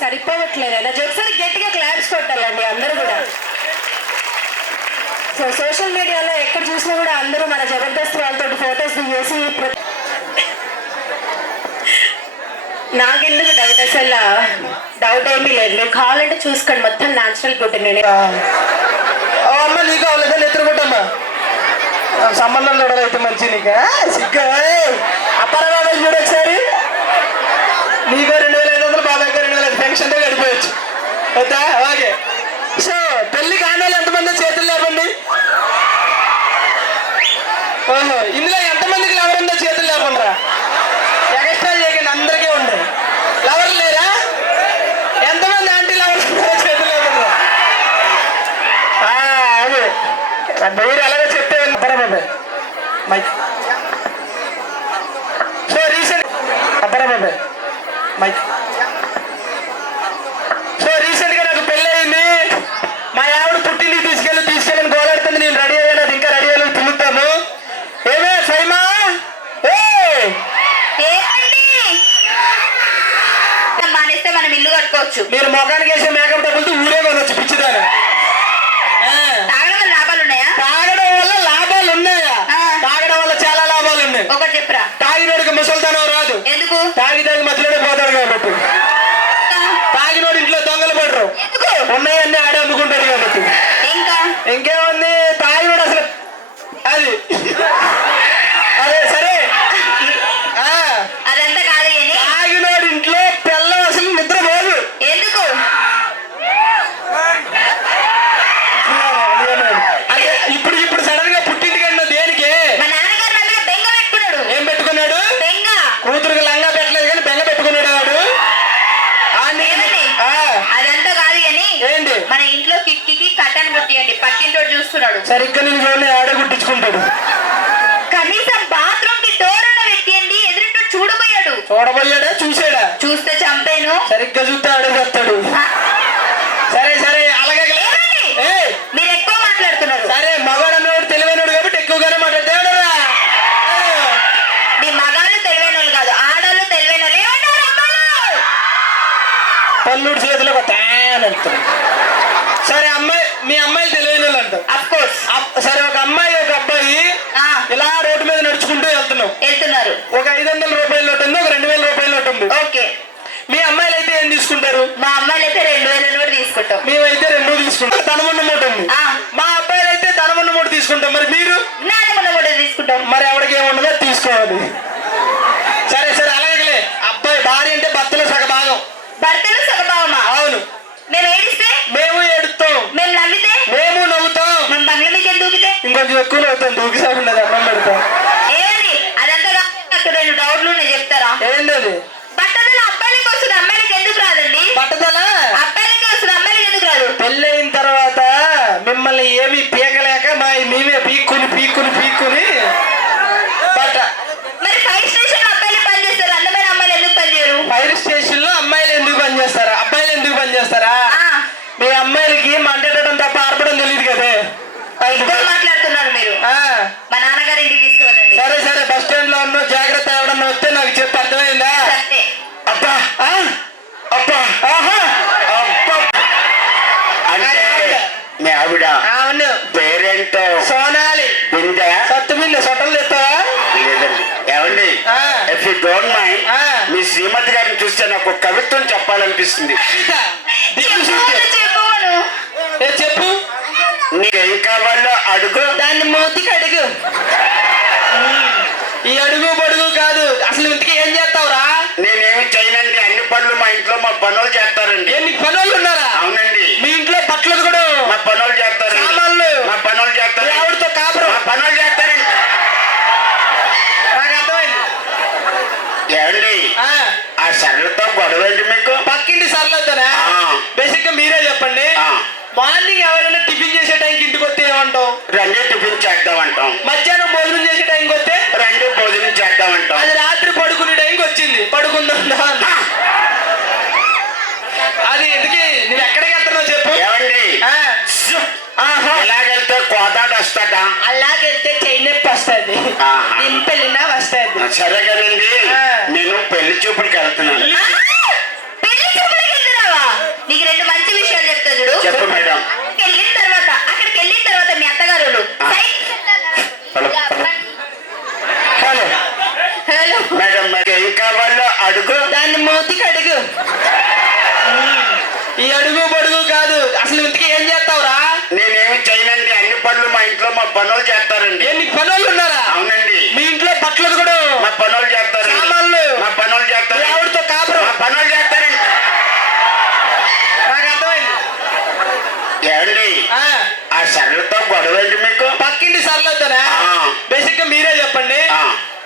సరిపోవట్లేదు. ఒకసారి గట్టిగా క్లాప్స్ కొట్టాలండి అందరూ కూడా. సో సోషల్ మీడియాలో ఎక్కడ చూసినా కూడా అందరూ మన జబర్దస్త్ వాళ్ళతో ఫొటోస్ దిగేసి నాకెందుకు డౌట్, అసలు డౌట్ ఏమీ లేదు. మీరు కావాలంటే చూసుకోండి, మొత్తం న్యాచురల్ ఫుడ్. నేను అమ్మ నీకు కావాలి ఎత్తుకుంటామ్మా, సంబంధం చూడాలైతే మంచి నీకు సిగ్గా అపరాధం చూడు ఒకసారి. నీకు 2500, బాబాయ్కి 2000 పెన్షన్తో గడిపోవచ్చు. Okay okay. సో పెళ్లి కానాలు ఎంతమంది చేతులు లేపండి. ఓహో, ఇందులో ఎంతమందికి లవర్ ఉందో చేతులు లేకుండా ఎక్స్ట్రా చేయకండి, అందరికీ ఉండే. లవర్ లేరా? ఎంతమంది ఆంటీ లవర్స్ ఉన్నారో చేతులు లేకుండా. అదే మీరు ఎలాగో చెప్తే అబ్బరాబాబే మైక్. సో రీసెంట్ అబ్బరాబాబే మైక్. సో రీసెంట్గా నాకు పెళ్ళి అయింది. మా ఆవిడ పుట్టింటికి తీసుకెళ్ళని గోలాడుతుంది. నేను రెడీ అయ్యాను, అది ఇంకా రెడీ అయ్యి తిరుగుతాను. ఏమే సైమా మానేస్తే మనం ఇల్లు కట్టుకోవచ్చు. మీరు మొగానికి వేసే మేకప్ డబ్బులతో ఊరే కొనొచ్చు పిచ్చిదాన్ని. తాగడం వల్ల లాభాలు ఉన్నాయా? తాగడం వల్ల లాభాలు ఉన్నాయా? తాగడం వల్ల చాలా లాభాలు ఉన్నాయి. ఒకటి చెప్పరా? తాగినోడికి ముసల్తనం రాదు. ఎందుకు? తాగి మధ్యలోనే పోతాడు కాబట్టి. తాగినోడు ఇంట్లో దొంగలు పడరు, ఉన్నాయన్నీ ఆడే అమ్ముకుంటాడు కాబట్టి. ఇంకేముంది, తాగినోడు అసలు అది అదే సరే. అదంతా కాదు, తాగినోడు ఇంట్లో పిల్లం అసలు నిద్ర పోదు. ఎందుకు? అంటే ఇప్పుడు సడన్ గా పుట్టింటికి వెళ్ళిన దేనికి? మా నాన్నగారు నన్ను బెంగ పెట్టుకున్నాడు. ఏం పెట్టుకున్నాడు? బెంగ. కూతురుకి లంగా పెట్టలేదు కానీ బెంగ పెట్టుకున్నాడు వాడు. అదంతా కాదు కానీ ఏంటి, మన ఇంట్లో కిటికీకి కట్టను కొట్టియండి, పక్కింటో చూస్తున్నాడు. సరిగ్గా నేను చూడండి ఆడ గుట్టించుకుంటాడు. కనీసం బాత్రూమ్ కి డోర్ అన్న పెట్టియండి, ఎదురింటో చూడబోయాడు. చూడబోయాడా? చూసాడా? చూస్తే చంపేను. సరిగ్గా చూస్తే ఆడే చేస్తాడు. సరే సరే అలాగే మీరు ఎక్కువ మాట్లాడుతున్నారు. సరే మగాడు అన్నవాడు తెలివైనడు కాబట్టి ఎక్కువగానే మాట్లాడతాడు. మీ మగాళ్ళు తెలివైన వాళ్ళు కాదు, ఆడవాళ్ళు తెలివైన వాళ్ళు. ఏమంటారు అమ్మాయిలు? పల్లుడు చేతిలో ఒక ట్యాన్ అంటారు. సరే అమ్మాయి, మీ అమ్మాయిలు తెలివైన వాళ్ళు అంటారు. Of course. సరే ఒక అమ్మాయి ఒక అబ్బాయి ఇలా రోడ్డు మీద నడుచుకుంటూ వెళ్తున్నారు. ఒక 500 రూపాయల నోటు ఉంది, ఒక 2000 రూపాయల నోటు ఉంది. ఓకే. మీ అమ్మాయిలు అయితే ఏం తీసుకుంటారు? మా అమ్మాయిలు అయితే 2000 కూడా తీసుకుంటాం. మేమైతే 2 తీసుకుంటాం. ధనమున్న మూట ఉంది. మా అబ్బాయిలు అయితే ధనమున్న మూట తీసుకుంటాం. మరి మీరు? నాన్నమున్న మూట తీసుకుంటాం. మరి ఎవరికి ఏముండదో తీసుకోవాలి. సరే సరే అలాగే. అబ్బాయి భార్య అంటే భర్తలో సగభాగం. భర్తలు సగభాగమా? అవును. మేము ఏడిస్తే మేము ఏడుస్తాం, మేము నవ్వితే మేము నవ్వుతాం. మేము బంగ్లా మీకు దూకితే ఇంకొంచెం ఎక్కువ నవ్వుతాం. దూకిసాగుండదు, అన్నం పెడతాం. ఏది అదంతా నాకు 2 డౌట్లు ఉన్నాయి, చెప్తారా? ఏంటి అది? బట్టతల అబ్బాయిలకి వస్తుంది, అమ్మాయిలకి ఎందుకు రాదండి? బట్టతల అబ్బాయిలకి వస్తుంది, అమ్మాయిలకి ఎందుకు రాదు? పెళ్ళయిన తర్వాత మిమ్మల్ని ఏమి పీకలేక మేమే పీక్కుని బట్ట. మరి ఫైర్ స్టేషన్ లో అబ్బాయిలు పనిచేస్తారు, అందమైన అమ్మాయిలు ఎందుకు పనిచేయరు? ఫైర్ స్టేషన్ లో అమ్మాయిలు ఎందుకు పనిచేస్తారా? అబ్బాయిలు ఎందుకు పనిచేస్తారా? మీ అమ్మాయిలకి మంటేటం తప్ప ఆర్పడం తెలియదు కదే. ఎక్కువ మాట్లాడుతున్నారు మీరు. మా నాన్నగారి ఇంటికి తీసుకువెళ్ళండి. సరే సరే, బస్ స్టాండ్ లో ఉన్న జాగ్రత్త ఎవడన్నా వస్తే నాకు చెప్పి అర్థమైందా? అబ్బా అబ్బా ఆహా అబ్బా. మీ ఆవిడ అవును. పేరేంటో? సోనాలి. బిందె సత్తు బిందె సొట్టలు తెస్తావా? లేదండి. ఏమండి, ఇఫ్ యూ డోంట్ మైండ్, మీ శ్రీమతి గారిని చూస్తే నాకు ఒక కవిత్వం చెప్పాలనిపిస్తుంది. చెప్పు. నీకేం కావాలో అడుగు, దాన్ని మూతికి అడుగు. ఈ అడుగు పడుగు కాదు, అసలు ఇంతకీ ఏం చేస్తావురా? నేనేమి చేయనండి, అన్ని పనులు మా ఇంట్లో మా పనులు చేస్తారండి. ఎన్ని పనులు ఉన్నారా? అవునండి. మీ ఇంట్లో బట్టలు కూడా మా పనులు చేస్తారు, సామాన్లు మా పనులు చేస్తారు, ఆవిడతో కాపురం మా పనులు చేస్తారండి. నాకు అర్థమైంది. ఏమండి, ఆ సర్లతో గొడవ ఏంటి మీకు? పక్కింటి సర్లతోనే. బేసిక్ గా మీరే చెప్పండి. మార్నింగ్ ఎవరైనా టిఫిన్ చేసే టైంకి ఇంటికి వస్తే ఏమంటాం? రండి టిఫిన్ చేద్దామంటాం. మధ్యాహ్నం భోజనం చేసే టైంకి వస్తే రండి భోజనం చేద్దామంటాం. అది రాత్రి పడుకునే టైంకి వచ్చింది, పడుకుందా? అది ఎందుకు? నువ్వు ఎక్కడికి వెళ్తున్నావు చెప్పు. ఏమండి, ఇలాగెళ్తే కోదాడు వస్తాడా? అలాగెళ్తే చెయ్యి నొప్పి వస్తుంది, ఇంపెళ్ళినా వస్తుంది. సరేగానండి, నేను పెళ్లి చూపులకి వెళ్తున్నాను. చెప్పు మేడం. వెళ్ళిన తర్వాత అక్కడికి వెళ్ళిన తర్వాత మీ అత్తగారు హలో హలో మేడం మరి ఏం కావాలో అడుగు. దాన్ని మూతికి అడుగు. ఈ అడుగు బడుగు కాదు, అసలు ఇంతకీ ఏం చేస్తావురా? నేనేమి చేయనండి, అన్ని పనులు మా ఇంట్లో మా పనులు చేస్తారండి. నీకు పనులు ఉన్నారా? అవునండి. మీ ఇంట్లో బట్టలు కూడా మా పనులు చేస్తారు, సామాన్లు మా పనులు చేస్తారు, ఆవిడతో కాపురం మా పనులు చేస్తారండి. నాకు అర్థమైంది. ఏమండి ఆ సరళతో గొడవ ఏంటి మీకు? పక్కింటి సర్లతోనే. బేసిక్ గా మీరే చెప్పండి.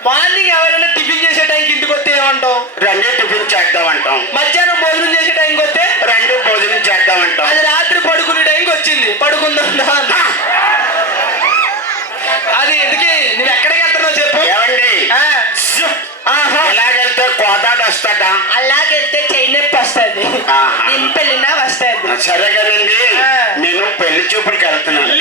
మార్నింగ్ ఎవరైనా టిఫిన్ చేసే టైంకి ఇంటికి వస్తే ఏమంటాం? రండి టిఫిన్ చేద్దామంటాం. మధ్యాహ్నం భోజనం చేసే టైంకి వస్తే రండి భోజనం చేద్దామంటాం. అది రాత్రి పడుకునే టైంకి వచ్చింది, పడుకుందాం. అది ఎందుకే నువ్వు ఎక్కడికి వెళ్తున్నావు చెప్పు. ఏమండి ఇలాగెళ్తే కోదాడు వస్తాడా? అలాగెళ్తే చెయ్యి నొప్పి వస్తుంది, ఇంపెళ్ళినా వస్తుంది. సరే కదండి, నేను పెళ్లి చూపుడికి వెళ్తున్నాను.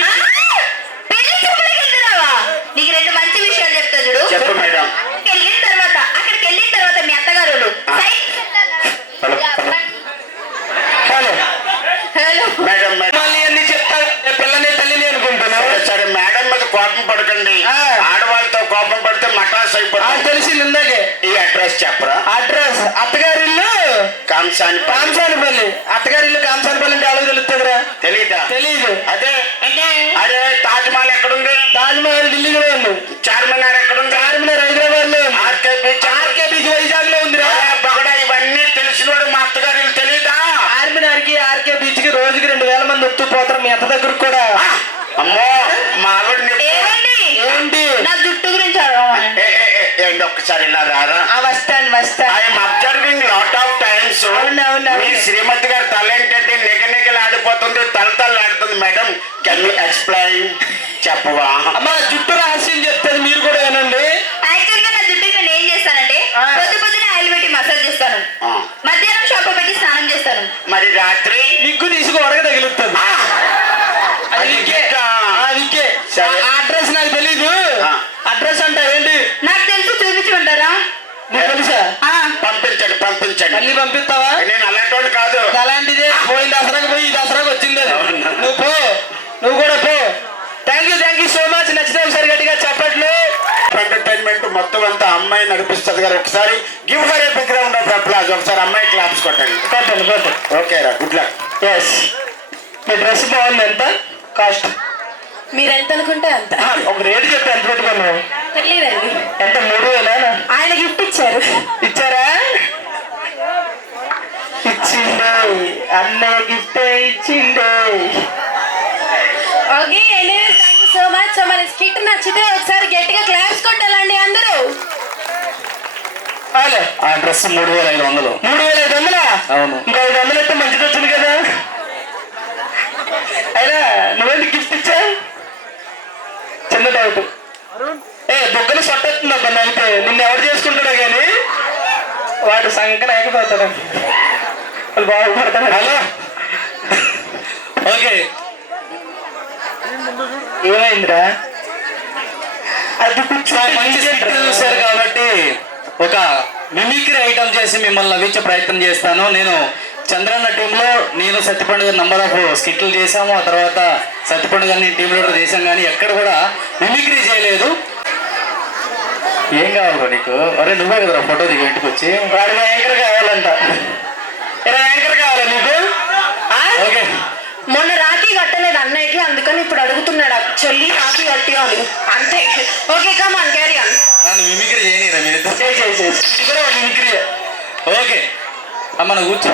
పెళ్లి చూపులకి వెళ్తున్నావా? నీకు రెండు మంచి విషయాలు చెప్తా చూడు. చెప్పు మేడం. వెళ్ళిన తర్వాత అక్కడికి వెళ్ళిన తర్వాత మీ అత్తగారు హలో హలో మేడం మళ్ళీ అన్ని చెప్తాను, పిల్లని తల్లిని అనుకుంటున్నాను. సరే మేడం మీద కోపం పడకండి. ఆడవాళ్ళతో కోపం పడితే మటాస్ అయిపోతుంది. తెలిసింది ఇందాకే. ఈ అడ్రస్ చెప్పరా? అడ్రస్ అత్తగారిల్లు కాంసానిపల్లి. అత్తగారిల్లు కాంసానిపల్లి అంటే ఎవరికి తెలుస్తుందిరా? తెలీదా? తెలీదు. అదే అరే తాజ్ మహల్ ఎక్కడుంది? తాజ్ మహల్ ఢిల్లీలో ఉంది. చార్మినార్ ఎక్కడుంది? చార్మినార్ హైదరాబాద్ లో. ఆర్కే బీచ్ వైజాగ్ లో ఉంది. బగడా ఇవన్నీ తెలిసినోడు మా అత్తగారు తెలీదా? చార్మినార్ కి ఆర్కే బీచ్ కి రోజుకి 2000 మంది వస్తుపోతారు. మీ అత్త దగ్గరకు కూడా. అమ్మో మా ఆవిడ ఏంటి నా జుట్టు గురించి ఏంటి ఒక్కసారి ఇలా రారా? వస్తాను. I'm observing lot of times. మీ శ్రీమతి గారి తల ఏంటంటే నిగనిగలాడిపోతుంది, తలతల్లాడుతుంది. Madam can you explain? చెప్పవా? అమ్మా జుట్టు రహస్యం చెప్తాను, మీరు కూడా వినండి. యాక్చువల్ గా నా జుట్టుకి నేను ఏం చేస్తానంటే పొద్దునే ఆయిల్ పెట్టి మసాజ్ చేస్తాను, మధ్యాహ్నం షాంపూ పెట్టి స్నానం చేస్తాను, మరి రాత్రి విగ్గు తీసుకు వడక తగులుతుంది. అడ్రస్ నాకు తెలీదు. అడ్రస్ అంటే ఏంటి? నాకు తెలుసు, చూపించమంటారా? నీకు తెలుసా? పంపించండి. మళ్ళీ పంపిస్తావా? నేను అలాంటి కాదు. అలాంటిదే. పోయిన దసరాకు పోయి ఈ దసరాకు వచ్చింది. నువ్వు పో, నువ్వు కూడా పో. Thank you so much. నచ్చిన ఒకసారి గట్టిగా చెప్పట్లు. ఎంటర్టైన్మెంట్ మొత్తం అంతా అమ్మాయి నడిపిస్తుంది గారు. ఒకసారి give her a big round of applause. ఒకసారి అమ్మాయి క్లాప్స్ కొట్టండి. ఓకే రా, గుడ్ లక్. ఎస్, మీ డ్రెస్ బాగుంది. ఎంత కాస్ట్? మీరు ఎంత అనుకుంటే అంత. ఒక రేటు చెప్పి ఎంత పెట్టుకున్నావు? తెలియదండి. ఎంత? 3000? ఆయన గిఫ్ట్ ఇచ్చారు. ఇచ్చారా? ఇచ్చిండే అన్నయ్య గిఫ్ట్ ఇచ్చిండే. Okay, thank you so much. So మన స్కిట్ నచ్చితే ఒకసారి గట్టిగా క్లాప్స్ కొట్టాలండి అందరూ. ఆ డ్రెస్ 3500. 3500? అవును. ఇంకా 500 అయితే మంచిది వచ్చింది కదా. అయినా నువ్వేంటి గిఫ్ట్ ఇచ్చా? చిన్న డౌట్. బొగ్గలు సొట్టేస్తుంది అబ్బా. అయితే నిన్ను ఎవరు చేసుకుంటాడో కానీ వాడు సంకన ఎకపోతాడు, వాళ్ళు బాగుపడతాడు. Hello, okay. ఏమైందిరా? అది చూసారు కాబట్టి ఒక మిమిక్రీ ఐటమ్ చేసి మిమ్మల్ని నవ్వించే ప్రయత్నం చేస్తాను. నేను చంద్రన్న టీంలో నేను సత్యపండు గారి నంబర్ ఆఫ్ స్కిట్లు చేశాము. ఆ తర్వాత సత్యపండు గారిని టీం లీడర్ చేశాం, కానీ ఎక్కడ కూడా మిమిక్రీ చేయలేదు. ఏం కావాలి నీకు? అరే నువ్వే కదరా ఫోటో దిగు ఇంటికి వచ్చి. వాడికి యాంకర్ కావాలంట. యాంకర్ కావాలా నీకు? ఓకే. మొన్న రాఖీ కట్టలేదు అన్నయ్యకి, అందుకని ఇప్పుడు అడుగుతున్నాడు చెల్లి రాఖీ కట్టి అని. అంతే. Okay, come on, carry on. నన్ను మిమిక్రీ చేయనిరా మీరు? మిమిక్రీ. ఓకే అమ్మ నువ్వు కూర్చో.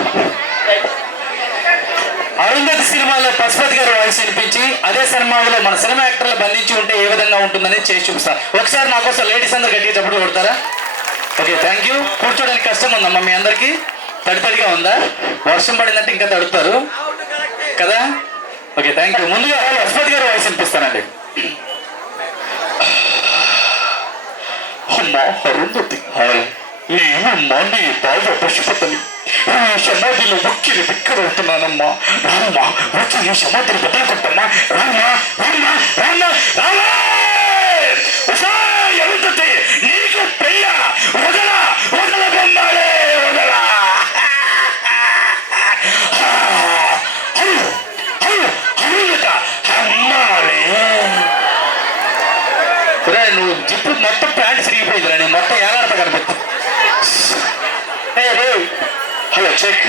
అరుంధతి సినిమాలో పశుపతి గారు వాయిస్ వినిపించి అదే సినిమాలో మన సినిమా యాక్టర్లు బంధించి ఉంటే ఏ విధంగా ఉంటుందని చేసి చూపిస్తా. ఒకసారి నా కోసం లేడీస్ అందరు గట్టిగా చప్పుడు కొడతారా? Okay, thank you. కూర్చోడానికి కష్టం ఉందమ్మా మీ అందరికి? తడితడిగా ఉందా? వర్షం పడిందంటే ఇంకా తడుపుతారు కదా. Okay, thank you. ముందుగా పశుపతి గారు వాయిస్ వినిపిస్తానండి. అమ్మా అరుంధతి, నేనమ్మా నీ బాగా పశుపతిని. ఈ సమాధిలో ఉక్కిరి బిక్కరవుతున్నానమ్మా. రామ్మా, వచ్చి ఈ సమాధిని బదులుకుంటున్నా. రామ్మా రామ్మా రామ్మా రామ్మా. అరుంధతి, నీకు పెళ్ళ వదల వదల బొమ్మాలే వదల. మొత్తం ప్యాంట్ సిరిగిపోయింది నేను మొత్తం ఏలాడత కనిపిస్తుంది. హలో చెక్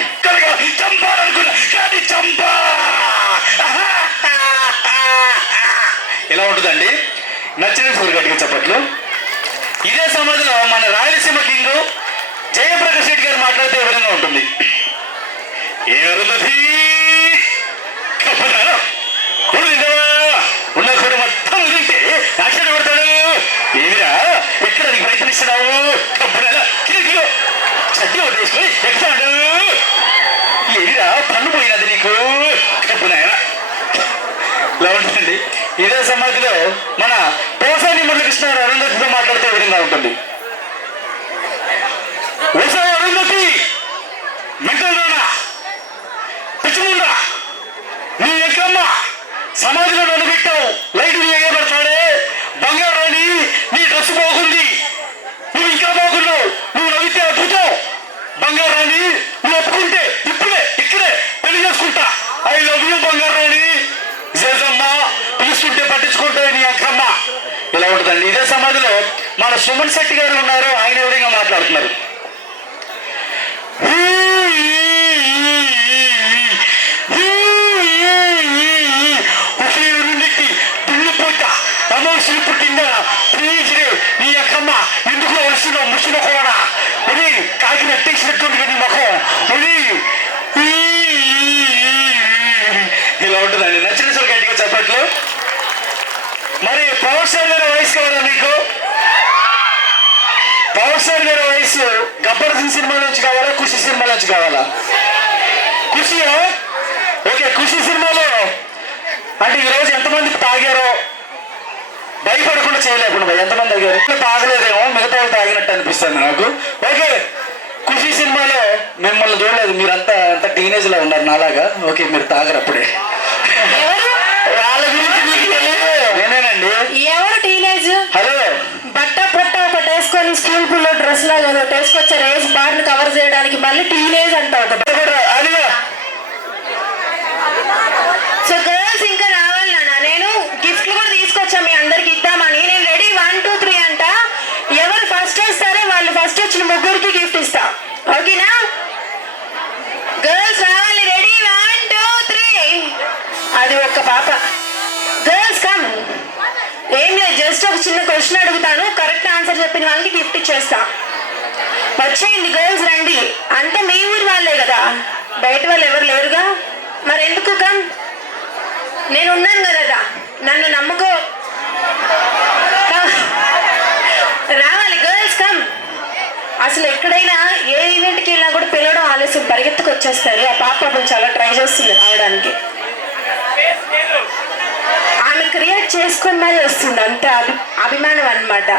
చంపాలనుకున్నా కానీ చంపా. ఎలా ఉంటుందండి? నచ్చిన సూర్య గట్టిగా చెప్పట్లు. ఇదే సమాధిలో మన రాయలసీమ కింగ్ జయప్రకాష్ రెడ్డి గారు మాట్లాడితే ఏ విధంగా ఉంటుంది? ఏ అరుంధతి ఉన్న కూడా మొత్తం వదిలింటే యాక్సిడెంట్ పడతాడు. ఏమిరా ఎక్కడ నీకు ప్రయత్నిస్తున్నావు? కిలో చట్టి వదిలేసుకొని ఎక్కుతాడు. ఏమిరా పన్ను పోయినది నీకు? కప్పునాయన ఇలా ఉంటుందండి. ఇదే సమాధిలో మన పోసాని మురళీకృష్ణ అరుంధతితో మాట్లాడితే విధంగా ఉంటుంది. అరుంధతి మెంటల్లోనా పిచ్చిముండా నీ ఎక్కమ్మ సమాధిలో నన్ను పెట్టావు. లైట్ వేయబడతాడే బంగారు రాణి నీ డ్రెస్ బాగుంది. నువ్వు ఇంకా బాగున్నావు. నువ్వు నవ్వితే అద్భుతం. బంగారు రాణి నువ్వు ఒప్పుకుంటే ఇప్పుడే ఇక్కడే పెళ్లి చేసుకుంటా. ఐ లవ్ యూ బంగారు రాణి. జేజమ్మ పిలుస్తుంటే పట్టించుకుంటే నీ అక్కమ్మ. ఇలా ఉంటుందండి. ఇదే సమాధిలో మన సుమన్ శెట్టి గారు ఉన్నారు. ఆయన ఏ విధంగా మాట్లాడుతున్నారు? అమోషులు పుట్టిందా ప్లీజ్ నీ అక్కమ్మ ఎందుకు వస్తున్నావు? ముసిన కూడా అది కాకి నెట్టేసినట్టుంది నీ ముఖం. అది ఇలా ఉంటుందండి. నచ్చిన సార్ గట్టిగా చెప్పట్లు. మరి పవర్ స్టార్ గారి వయసు కావాలా మీకు? పవర్ స్టార్ గారి వయసు గబ్బర్ సింగ్ సినిమా నుంచి కావాలా? ఖుషి సినిమా నుంచి కావాలా? ఖుషియా? ఓకే. ఖుషి సినిమాలో అంటే ఈరోజు ఎంతమంది తాగారో భయపడకుండా చేయలేకుండా ఎంతమంది తాగారు? తాగలేదేమో, మిగతా వాళ్ళు తాగినట్టు అనిపిస్తుంది నాకు. ఓకే. ఖుషి సినిమాలో మిమ్మల్ని చూడలేదు. మీరంతా అంత టీనేజ్ లో ఉన్నారు నాలాగా. ఓకే, మీరు తాగరు అప్పుడే. వాళ్ళ గురించి మీకు తెలియదు. నేనేనండి. ఎవరు టీనేజ్? హలో బట్ట పొట్ట ఒకటి వేసుకొని స్కూల్ పిల్ల డ్రెస్ లాగా ఒకటి వేసుకొచ్చారు ఏజ్ బార్ ని కవర్ చేయడానికి. మళ్ళీ టీనేజ్ అంటావు. అదిగా సో గర్ల్స్ ఇంకా రావాలన్నా నేను గిఫ్ట్లు కూడా తీసుకొచ్చా మీ అందరికి ఇద్దామని. నేను రెడీ 1 2 3 అంట. ఎవరు ఫస్ట్ వస్తారో వాళ్ళు ఫస్ట్ వచ్చిన ముగ్గురికి గిఫ్ట్ ఇస్తా. ఓకేనా? గర్ల్స్ రావాలి. రెడీ 1 2 3. అది ఒక్క పాప. Girls come. ఏం లేదు, జస్ట్ ఒక చిన్న క్వశ్చన్ అడుగుతాను. కరెక్ట్ ఆన్సర్ చెప్పిన వాళ్ళకి గిఫ్ట్ ఇచ్చేస్తా. వచ్చేయండి గర్ల్స్, రండి. అంటే మీ ఊరి వాళ్ళే కదా, బయట వాళ్ళు ఎవరు లేరుగా. మరి ఎందుకు కమ్? నేను ఉన్నాను కదా, నన్ను నమ్ముకో. రావాలి గర్ల్స్ కమ్. అసలు ఎక్కడైనా ఏ ఈవెంట్కి వెళ్ళినా కూడా పిలవడం ఆలస్యం, పరిగెత్తుకు వచ్చేస్తారు. ఆ పాప పాపం చాలా ట్రై చేస్తుంది రావడానికి. ఆమె క్రియేట్ చేసుకుని మరీ వస్తుంది, అంత అభిమానం అనమాట.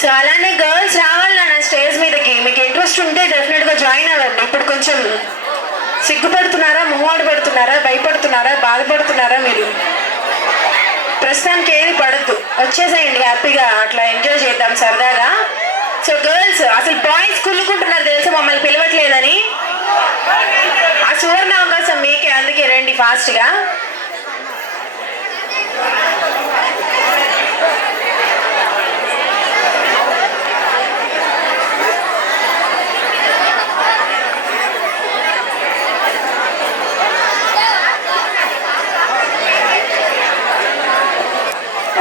సో అలానే గర్ల్స్ రావాలి నా స్టేజ్ మీదకి. మీకు ఇంట్రెస్ట్ ఉంటే డెఫినెట్గా జాయిన్ అవ్వండి. ఇప్పుడు కొంచెం సిగ్గుపడుతున్నారా, మొహమాట పడుతున్నారా, భయపడుతున్నారా, బాధపడుతున్నారా? మీరు ప్రస్తుతానికి ఏది పడద్దు, వచ్చేసేయండి హ్యాపీగా. అట్లా ఎంజాయ్ చేద్దాం సరదాగా. సో గర్ల్స్, అసలు బాయ్స్ కుళ్ళుకుంటున్నారు తెలుసా మమ్మల్ని పిలవట్లేదని. ఆ సువర్ణ అవకాశం మీకే, అందుకే రండి ఫాస్ట్గా.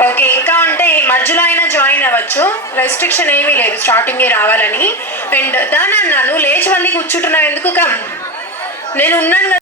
ఓకే, ఇంకా ఉంటే మధ్యలో అయినా జాయిన్ అవ్వచ్చు. రెస్ట్రిక్షన్ ఏమీ లేదు, స్టార్టింగే రావాలని. అండ్ దాని అన్నాను లేచి మళ్ళీ కూర్చుంటున్నావు ఎందుకు? కమ్, నేను ఉన్నాను కదా.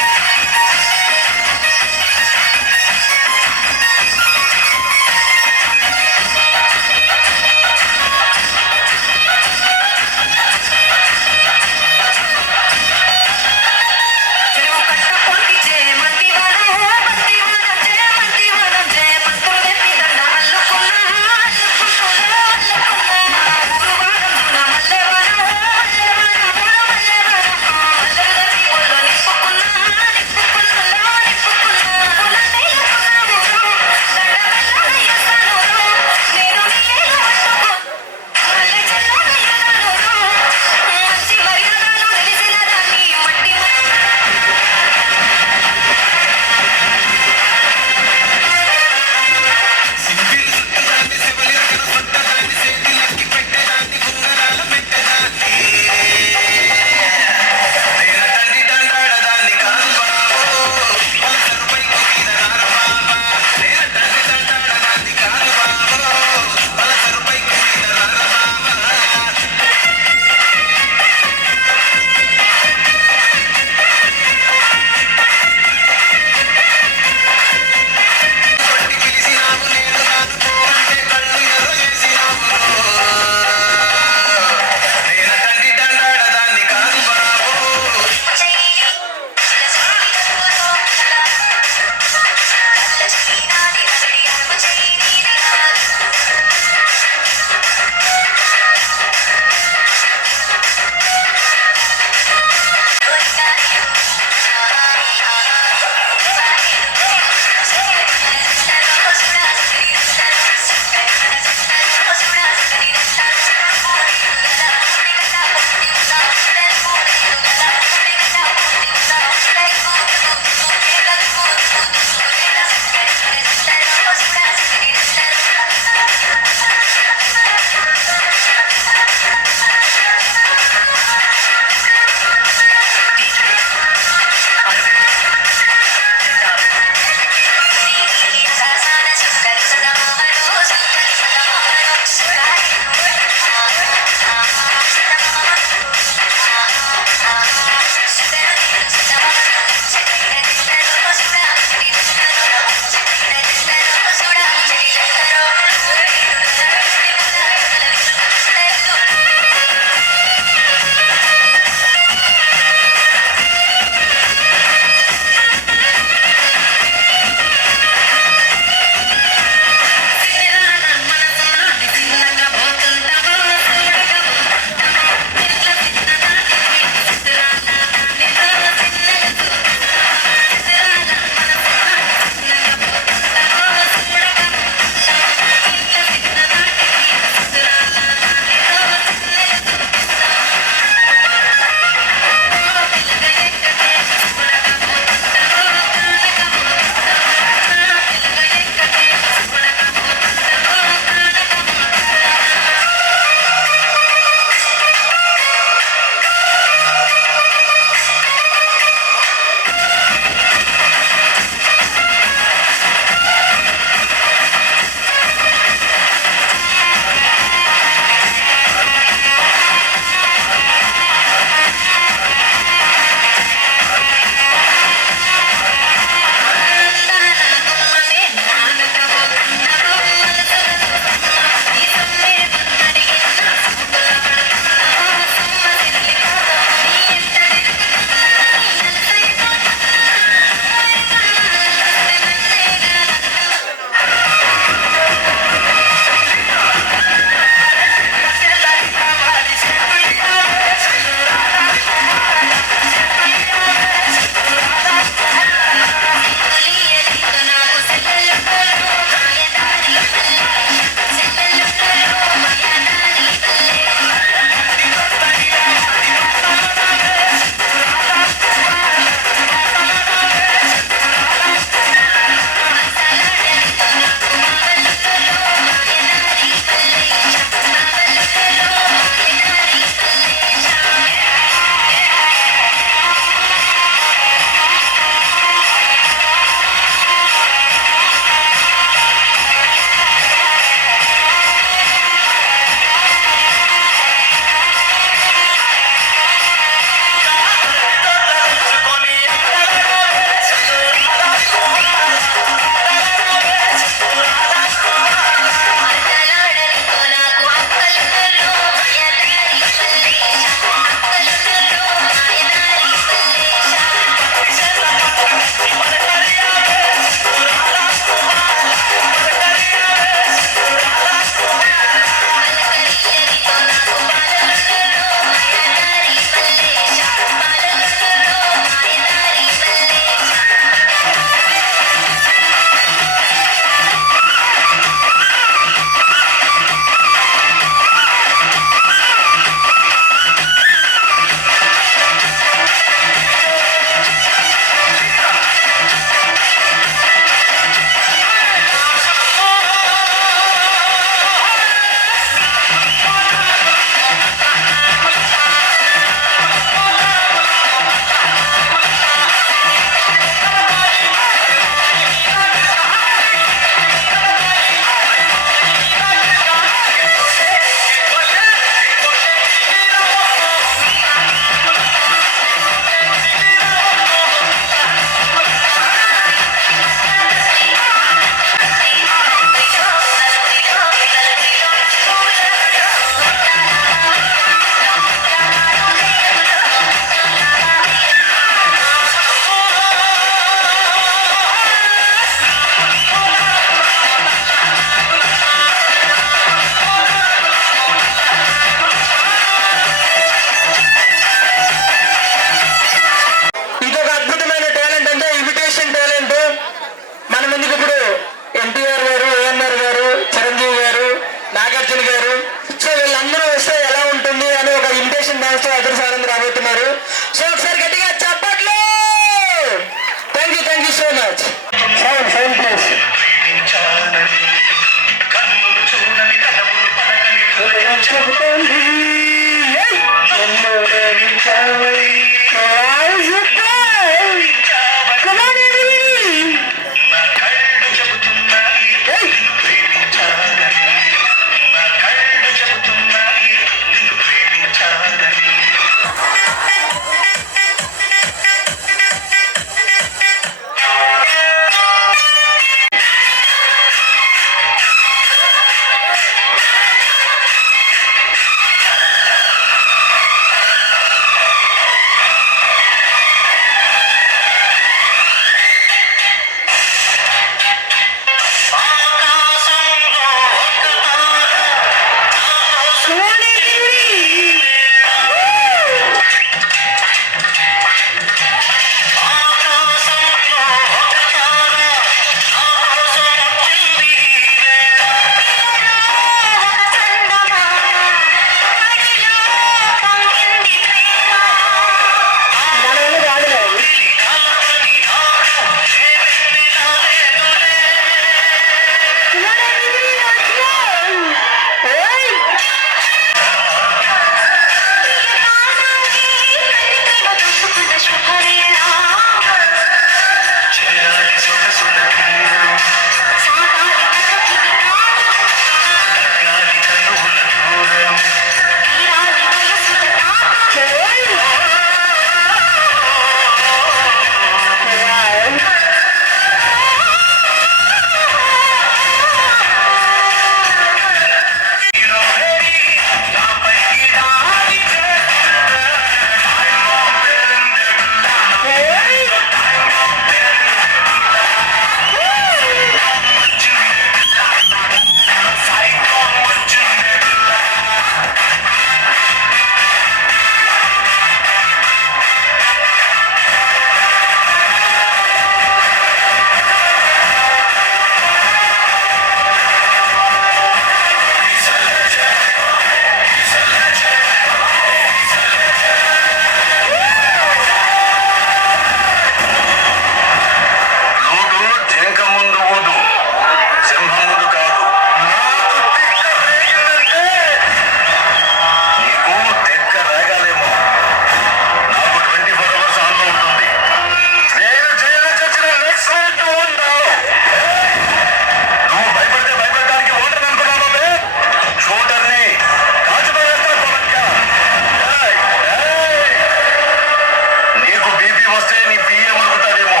వస్తే నీ పిఏ అనుకుంటాడేమో,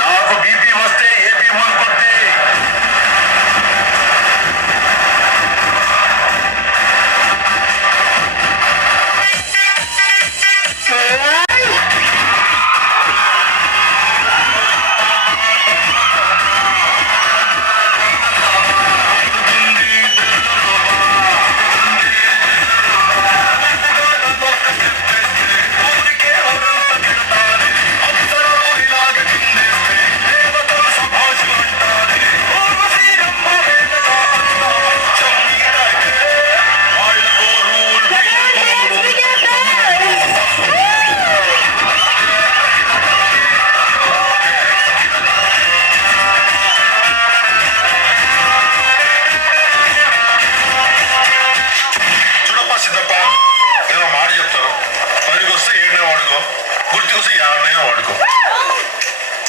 నాకు బీపీ వస్తే ఏపీ అనుకుంటే.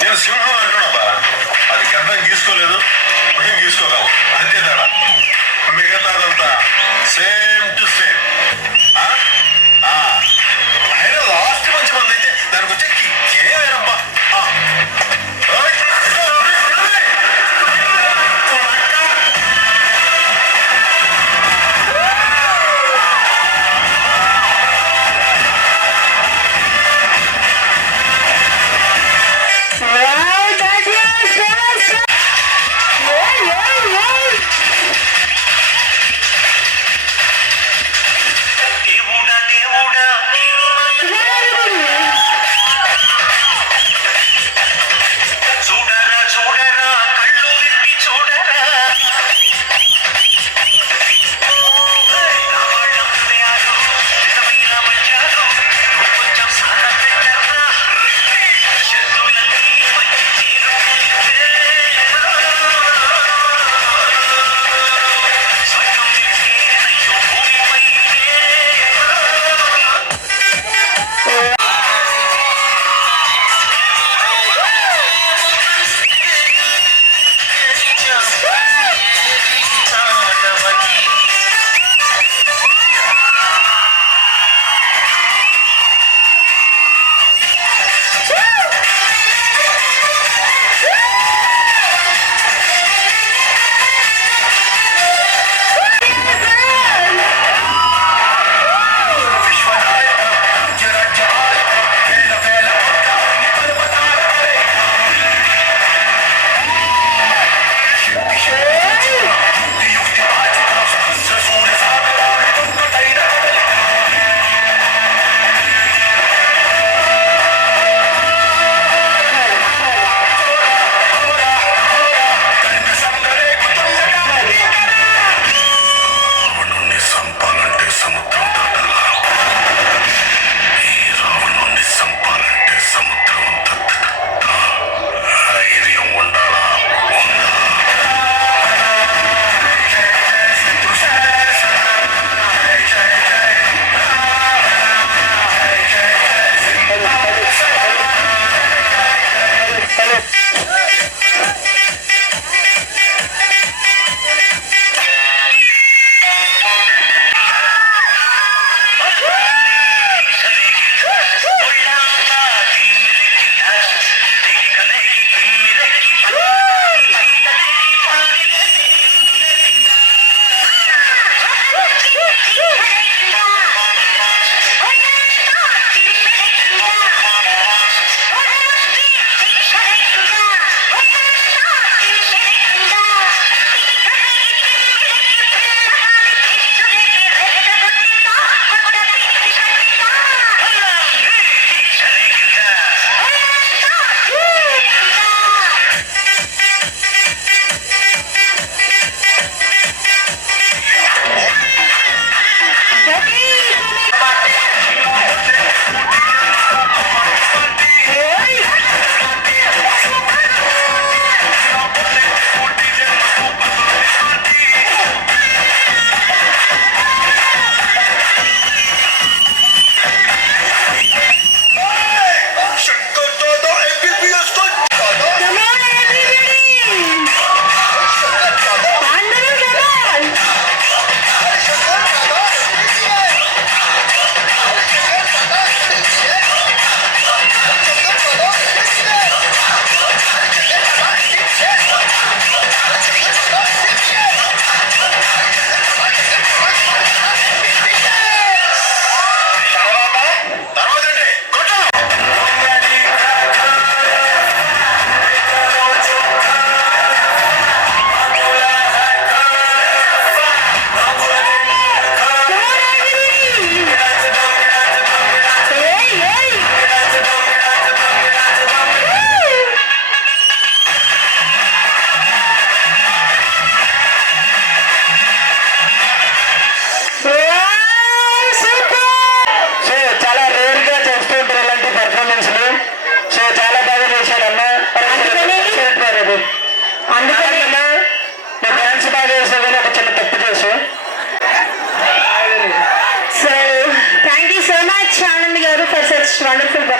నేను సింహం అంటున్నాబ్బా, అది గడ్డం గీసుకోలేదు, మేము గీసుకోగలం, అంతే తేడా. మిగతాదంతా సేమ్ టు సేమ్. ఆయన లాస్ట్ మంచి మంది అయితే దానికి వచ్చే కిక్కే వేరబ్బా.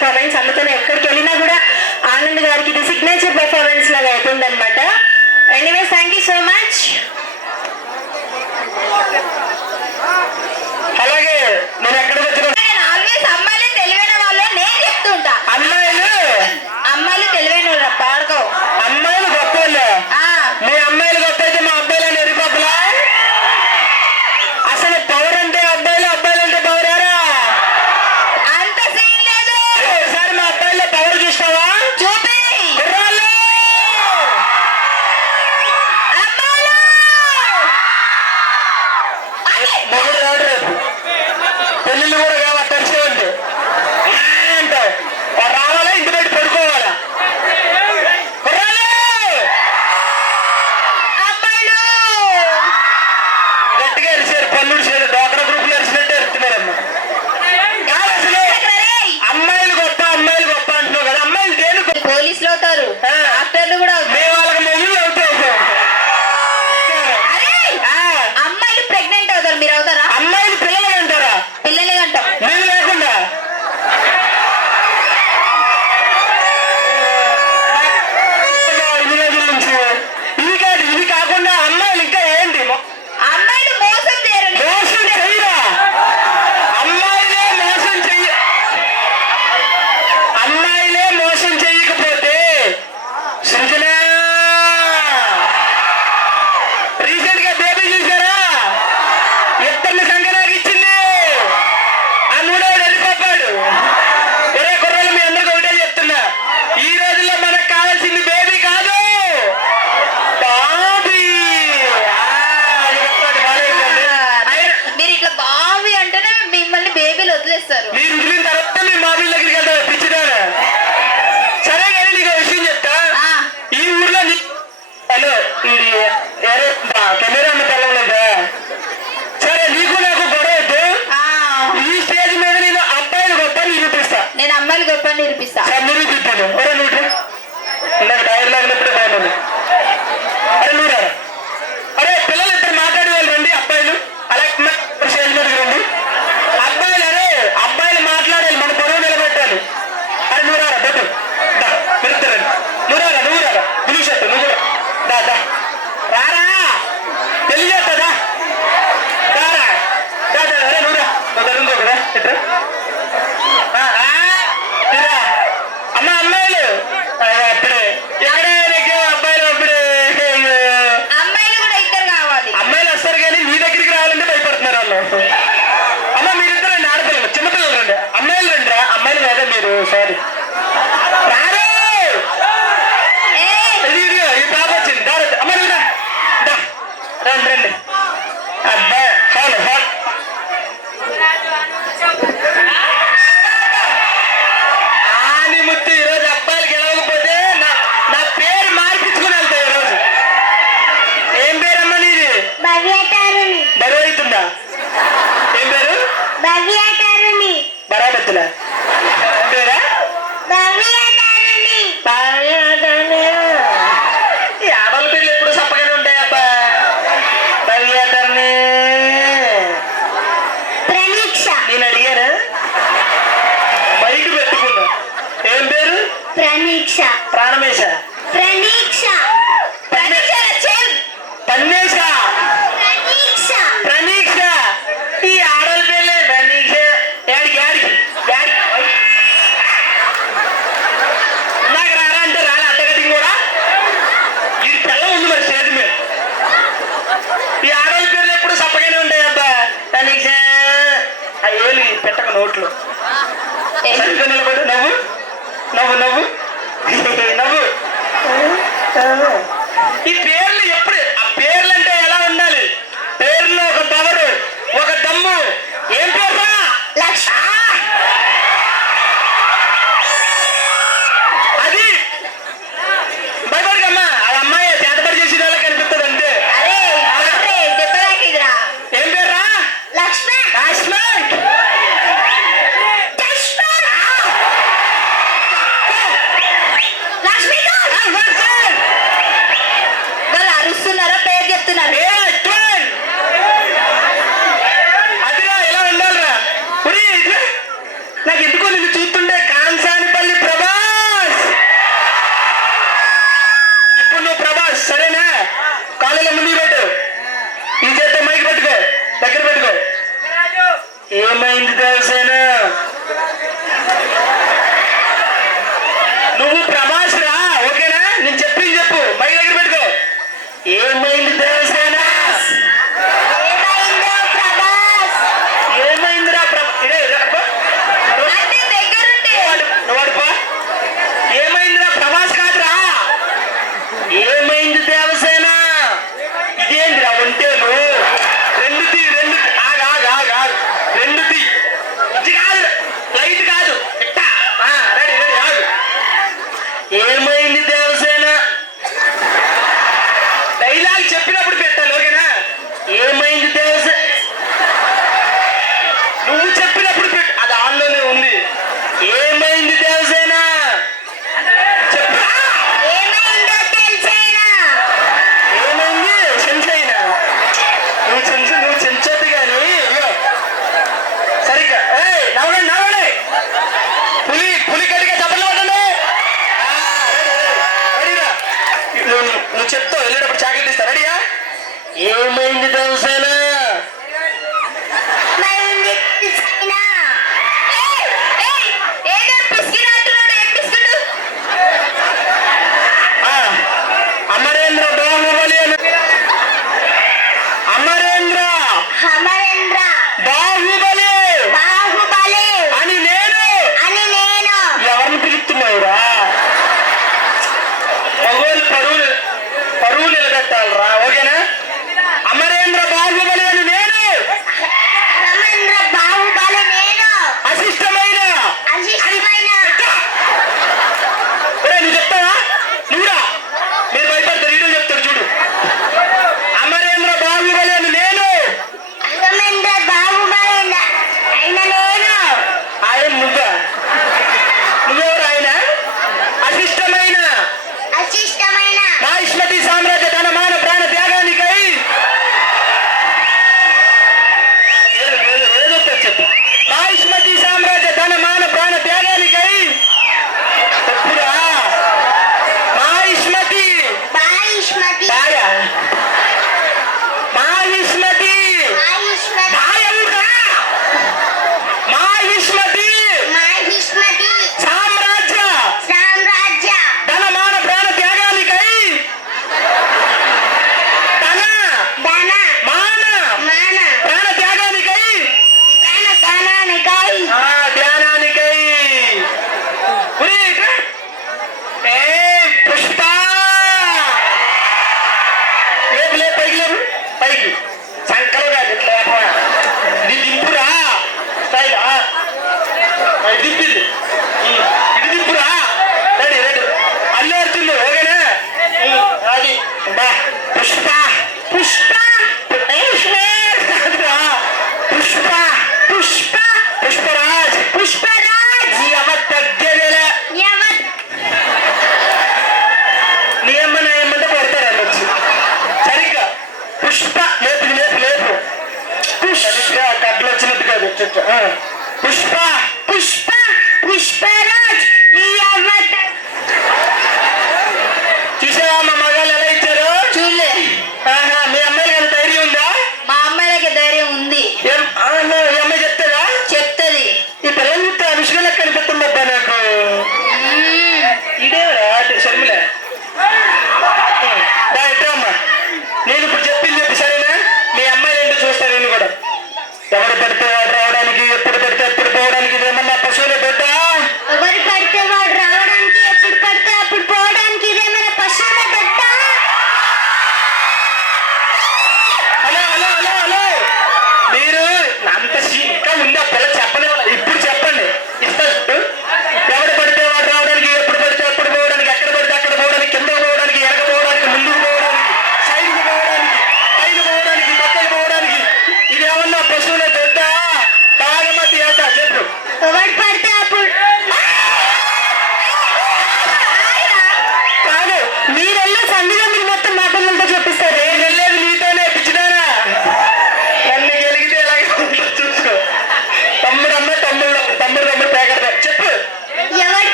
పెర్ఫార్మెన్స్. అందుకని ఎక్కడికి వెళ్ళినా కూడా ఆనంద్ గారికి ఇది సిగ్నేచర్ పెర్ఫార్మెన్స్ లాగా అవుతుంది అనమాట. Anyways thank you so much. అలాగే నేను ఎక్కడికి వచ్చిన ఆల్వేస్ అమ్మాయిలు తెలివైన వాళ్ళు నేను చెప్తుంటా. అమ్మాయిలు తెలివైన వాళ్ళు పాడుకో. అమ్మాయిలు గొప్ప వాళ్ళే. మీ అమ్మాయిలు గొప్ప అయితే మా అబ్బాయిలు ఎరిపోతలా. అసలు పవర్ అంటే అబ్బాయిలు, అబ్బాయిలు అంటే పవర్ ఏరా? అంత సీన్ లేదు. ఒకసారి మా అబ్బాయిలో పవర్ చూస్తావా? చూపి. కుర్రాళ్ళు! అమ్మాయిలు. మొగుడు రాడు రేపు. పెళ్ళిళ్ళు కూడా కావాలి తెచ్చేయండి అంటావు. వాడు రావాలా, ఇంటి బయట పడుకోవాలా? కుర్రాళ్ళు! అమ్మాయిలు. గట్టిగా అరిచారు, పన్నుడు చేరు, డాక్టర్ గ్రూపులు అరిచినట్టే అరుతున్నారమ్మా. కాదు అసలు అమ్మాయిలు గొప్ప, అమ్మాయిలు గొప్ప అంటున్నావు కదా. అమ్మాయిలు దేని గొప్ప? పోలీసులు అవుతారు, డాక్టర్లు కూడా అవుతారు. మేము వాళ్ళకి మొగుళ్ళు అవుతావు. అరే అమ్మాయిలు ప్రెగ్నెంట్ అవుతారు, మీరు అవుతారా? అమ్మాయిలు పిల్లలు అంటారా? పిల్లలే అంటాం. మేము లేకుండా ఇన్ని రోజుల నుంచి ఇది కాదు, ఇది కాకుండా అమ్మాయిలు ఇంకా ఏంటి? అమ్మాయిలు మోసం చేయరు. మోసం చెయ్యరా? అమ్మాయిలే మోసం అమ్మాయిలే మోసం చెయ్యకపోతే సృజన రీసెంట్ గా బేబీ చూసారా? ఇద్దరిని సంగనాకి ఇచ్చింది. ఆ మూడోడు వెళ్ళిపోతాడు. ఒరే కుర్రలు, మీ అందరికీ ఒకటే చెప్తున్నా, ఈ రోజుల్లో మనకు కావాల్సింది బేబీ కాదు, బాబీ. అది చెప్తాడు బాలయ్య. మీరు ఇట్లా బావి అంటేనే మిమ్మల్ని బేబీలు వదిలేస్తారు. మీరు వదిలిన తర్వాత మీ మామూలు దగ్గరికి వెళ్తారు పిచ్చిదాన. సరే కానీ నీకు విషయం చెప్తా. ఈ ఊర్లో హలో కెమెరా అన్న తెలవలేదా? సరే నీకు నాకు గొడవ వద్దు. ఈ స్టేజ్ మీద నేను అబ్బాయిలు గొప్ప నిరూపిస్తా. నేను అమ్మాయిలు గొప్ప నిరూపిస్తా. నిరూపిస్తాను. ఒరే నువ్వు నాకు టైర్ లాగినప్పుడే బాగున్నాను. అరే నువ్వు రా. అరే పిల్లలు ఇద్దరు మాట్లాడే వాళ్ళు రండి, అబ్బాయిలు. అలా స్టేజ్ మీదకి రండి. అబ్బాయిలు, అరే అబ్బాయిలు మాట్లాడాలి, మన పొడవు నిలబెట్టాలి. అరే నువ్వు రారా బెట్టు. పెడతారండి. నువ్వు రారా, నువ్వు రారా. బ్లూ షర్ట్ నువ్వు కూడా దా రారా. పెళ్లి చేస్తుందా? రారా. అరే నువ్వు రా. నువ్వు కదా ఇట్రా. అమ్మ అమ్మాయిలు అప్పుడే ఎక్కడే అబ్బాయిలు అప్పుడే. అమ్మాయిలు కూడా ఇద్దరు కావాలి. అమ్మాయిలు వస్తారు కానీ మీ దగ్గరికి రావాలంటే భయపడుతున్నారు వాళ్ళు. అమ్మ మీరిద్దరు రండి, ఆడపిల్లలు, చిన్నపిల్లలు రండి. అమ్మాయిలు రండి రా. అమ్మాయిలు లేదా మీరు? సారీ రారు. ఇదిగో ఈ పాప వచ్చింది. దారి అమ్మ రండి రండి. అబ్బా చాలు ఆని ముత్తు. ఈరోజు అబ్బాయిలు గెలవకపోతే నా పేరు మార్పించుకుని వెళ్తా ఈరోజు. ఏం పేరమ్మా నీది? భవ్యతారుని. బరువు అవుతుందా? ఏం పేరు? భవ్యతారుని. బరాబత్తులా పేరా? భవ్యతారుని. ఈ ఆడవాళ్ళ పేర్లు ఎప్పుడు సప్పగానే ఉంటాయి అబ్బా. భవ్యతర్ని. ప్రణీక్ష. నేను అడిగారా? మైకి పెట్టుకున్నా. ఏం పేరు? ప్రణీక్ష. ప్రాణమేశ. ప్రణీక్ష. ప్రణీక్ష చెల్. పన్నేశ. ప్రణీక్ష. ప్రణీక్ష. ఈ ఆడవాళ్ళ పేర్లే ప్రణీక్ష. యాడికి యాడికి యాడికి నాకు రారా అంటే రాలే. అట్టగట్టి కూడా ఇది తెల్ల ఉంది మరి స్టేజ్ మీద. ఈ ఆడవాళ్ళ పేర్లు ఎప్పుడు సప్పగానే ఉంటాయి అబ్బా. ప్రణీక్ష. ఆ ఏలు పెట్టక నోట్లు సరిగ్గా నిలబడు. నవ్వు నవ్వు నవ్వు నవ్వు. ఈ పేర్లు ఎప్పుడు, ఆ పేర్లు అంటే ఎలా ఉండాలి? పేర్లో ఒక పవరు, ఒక దమ్ము. ఏం పేరు? లక్ష్మి. అది భయపడకమ్మా. అది అమ్మాయి చేతపడి చేసిన వాళ్ళకి కనిపిస్తుంది అంతే. అరే చెప్పరాకిదిరా. ఏం పేర్రా? లక్ష్మి. లక్ష్మి. లక్ష్మి.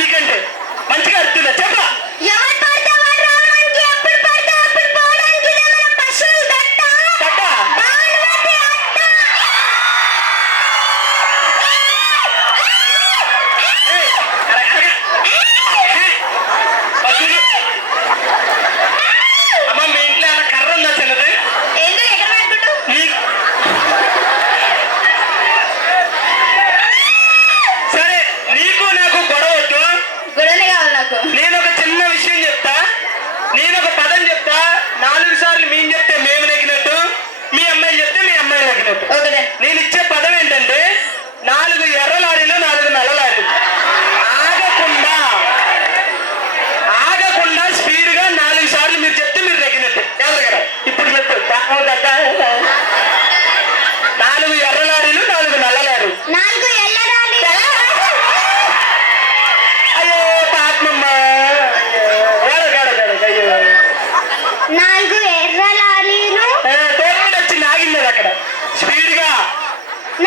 వీకెండ్ మంచిగా అర్థందా చెప్పా ఎవరు పడితే వాడు రావడానికి, ఎప్పుడు పడితే అప్పుడు పోవడానికి ఇదేమైనా పశువుల దట్ట? కట్టా భానుమతి అత్త. అమ్మ మీ ఇంట్లో ఏమైనా కర్ర ఉందా చిన్నది ఎందుకు ఎక్కడ పెట్టుకుంటావు? సరే నీకు నాకు గొడవ వద్దు. గుడనే కావాలి నాకు. నేను ఒక చిన్న విషయం చెప్తా, నేను ఒక పదం చెప్తా, 4 సార్లు మేము చెప్తే మేము నెగ్గినట్టు, మీ అమ్మాయిలు చెప్తే మీ అమ్మాయిలు నెగ్గినట్టు. ఓకే. నేను ఇచ్చే పదం ఏంటంటే 4 ఎర్ర లారీలు 4 నల్ల లారీలు ఆగకుండా ఆగకుండా స్పీడ్గా 4 సార్లు మీరు చెప్తే మీరు నెగ్గినట్టు. ఎవరి దగ్గర ఇప్పుడు చెప్పు 4 ఎర్ర లారీలు 4 నల్ల లారీలు. 4 ఎల్లరాలి. అయ్యో పాపమ్మ అయ్యో 4 ఎర్ర లారీలు. టోర్నమెంట్ వచ్చి నాగింది అక్కడ స్పీడ్గా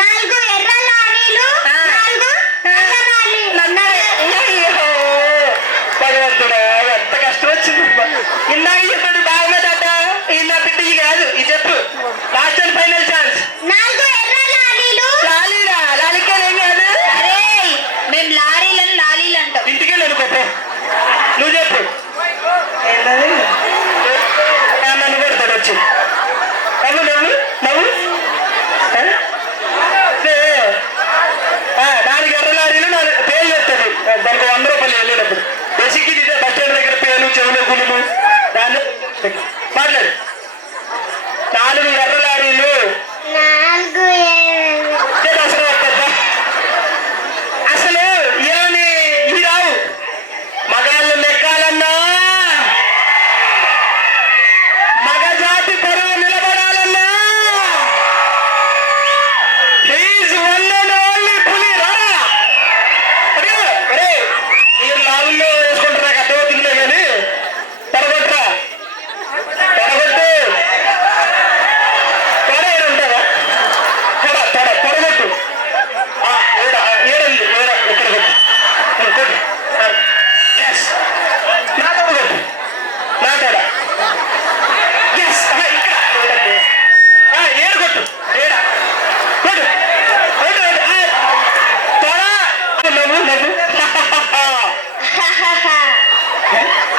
4 ఎర్ర లారీలు. 4 నల్ల లారీలు. భగవంతుడా ఎంత కష్టం వచ్చింది. ఇందాక చెప్పాడు బాగా తాత ఇది నా బిడ్డ ఇది కాదు ఇది చెప్పు లాస్ట్ అండ్ ఫైనల్ ఛాన్స్. 4 ఎర్ర లారీలు. లాలీరా లాలికేం కాదు అరేయ్, మేము లారీలను లాలీలు అంటాం. ఇంటికి వెళ్ళి అనుకోపో నువ్వు చెప్పు ఏంటది నన్ను కొడతాడు వచ్చి నవ్వు నవ్వు నవ్వు 4 ఎర్ర లారీలు 4 పేర్లు చెప్తాడు దానికి 100 రూపాయలు వెళ్ళేటప్పుడు బేసిక్ ఇది బస్ స్టాండ్ దగ్గర పేరు చెవులు గులుము దాన్ని మాట్లాడు 4 ఎర్ర లారీలు 4 అసలు వస్తుందా అసలు ఏమని ఇవి రావు మగాళ్ళు నెక్కాలన్నా మగజాతి పరువు నిలబడాలన్నా ప్లీజ్ వన్ అండ్ ఓన్లీ పులి రారా మీరు లావుల్లో వేసుకుంటారా నాకు అర్థమవుతుందిలే కానీ తొడగొట్టరా తొడగొట్టు తొడ ఏడు ఉంటారా తొడగొట్టు ఏడండి ఇక్కడ కొట్టు ఎస్ నా తొడగొట్టు నా తొడ ఎస్ ఇక్కడ ఏడు కొట్టు ఏడ కొట్టు తొడ నవ్వు నవ్వు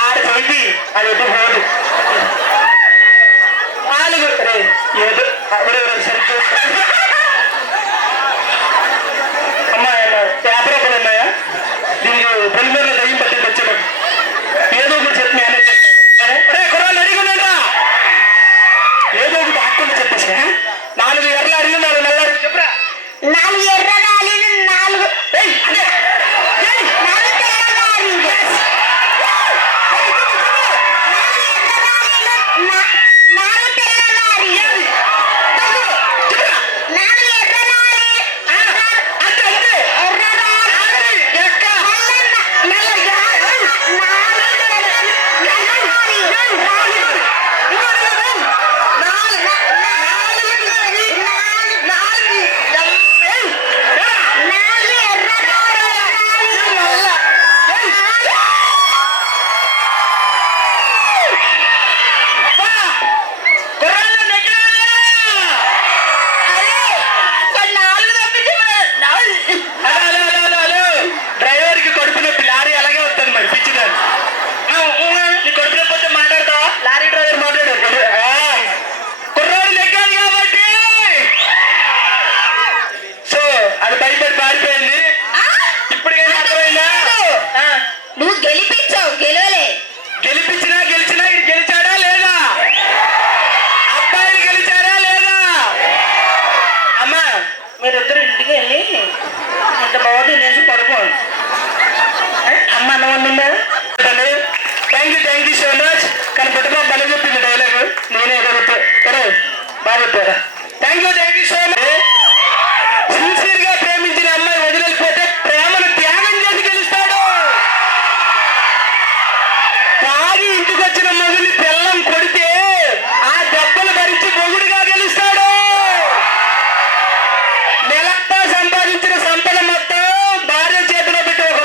ఆడిపోయింది అది ఎటు పోదు 4 రే ఏదో సరిగ్గా అమ్మా పేపర్ ఒకటి ఉన్నాయా దీనికి పొలిమేరలో దయ్యం పట్టి వచ్చేటప్పుడు ఏదో ఒకటి చెప్పి మేనేజ్ చేస్తాను కుర్రాళ్ళు అడిగున్నాడా ఏదో ఒకటి ఆకుండా చెప్పేసి 4 ఎర్ర లారీలు 4 నల్ల లారీలు చెప్పురా 4 ఎర్ర లారీలు 4 అదే 4 తెల్ల లారీలు. 4 తెల్ల లారీలు. 4 ఎర్ర లారీ. అంతే అంతే ఎర్ర లారీ. ఎక్క నల్ల 4 డ్రైవర్కి కడుపు నొప్పి లారీ అలాగే వస్తుంది మరి పిచ్చిదాన్ని నీ కడుపు నొప్పి వస్తే మాట్లాడతా లారీ డ్రైవర్ మాట్లాడు కుర్రాడు లెక్కాలి కాబట్టి సో అది భయపడి పారిపోయింది ఇప్పుడు ఏం అర్థమైందా నువ్వు గెలిపించావు, గెలవలే. గెలిపించినా గెలిచినా ఇది గెలిచాడా లేదా అబ్బాయిలు గెలిచారా లేదా అమ్మా మీరిద్దరు ఇంటికి వెళ్ళి ఇంత బాగుంది నేను పడుకోండి అమ్మ అన్నం వండిందా థ్యాంక్ యూ సో మచ్ కానీ పుట్టబా బలి చెప్పింది డైలాగ్ నేనే బాగా చెప్పారా థ్యాంక్ యూ సో మచ్ సిన్సియర్గా ప్రేమించిన అమ్మాయి వదిలిపోతే ప్రేమను త్యాగం చేసి గెలుస్తాడు తాగి ఇంటికి వచ్చిన మొగుడిని పిల్లం కొడితే ఆ దెబ్బలు భరించి మొగుడుగా గెలుస్తాడు నెలంతా సంపాదించిన సంపద మొత్తం భార్య చేతిలో పెట్టి ఒక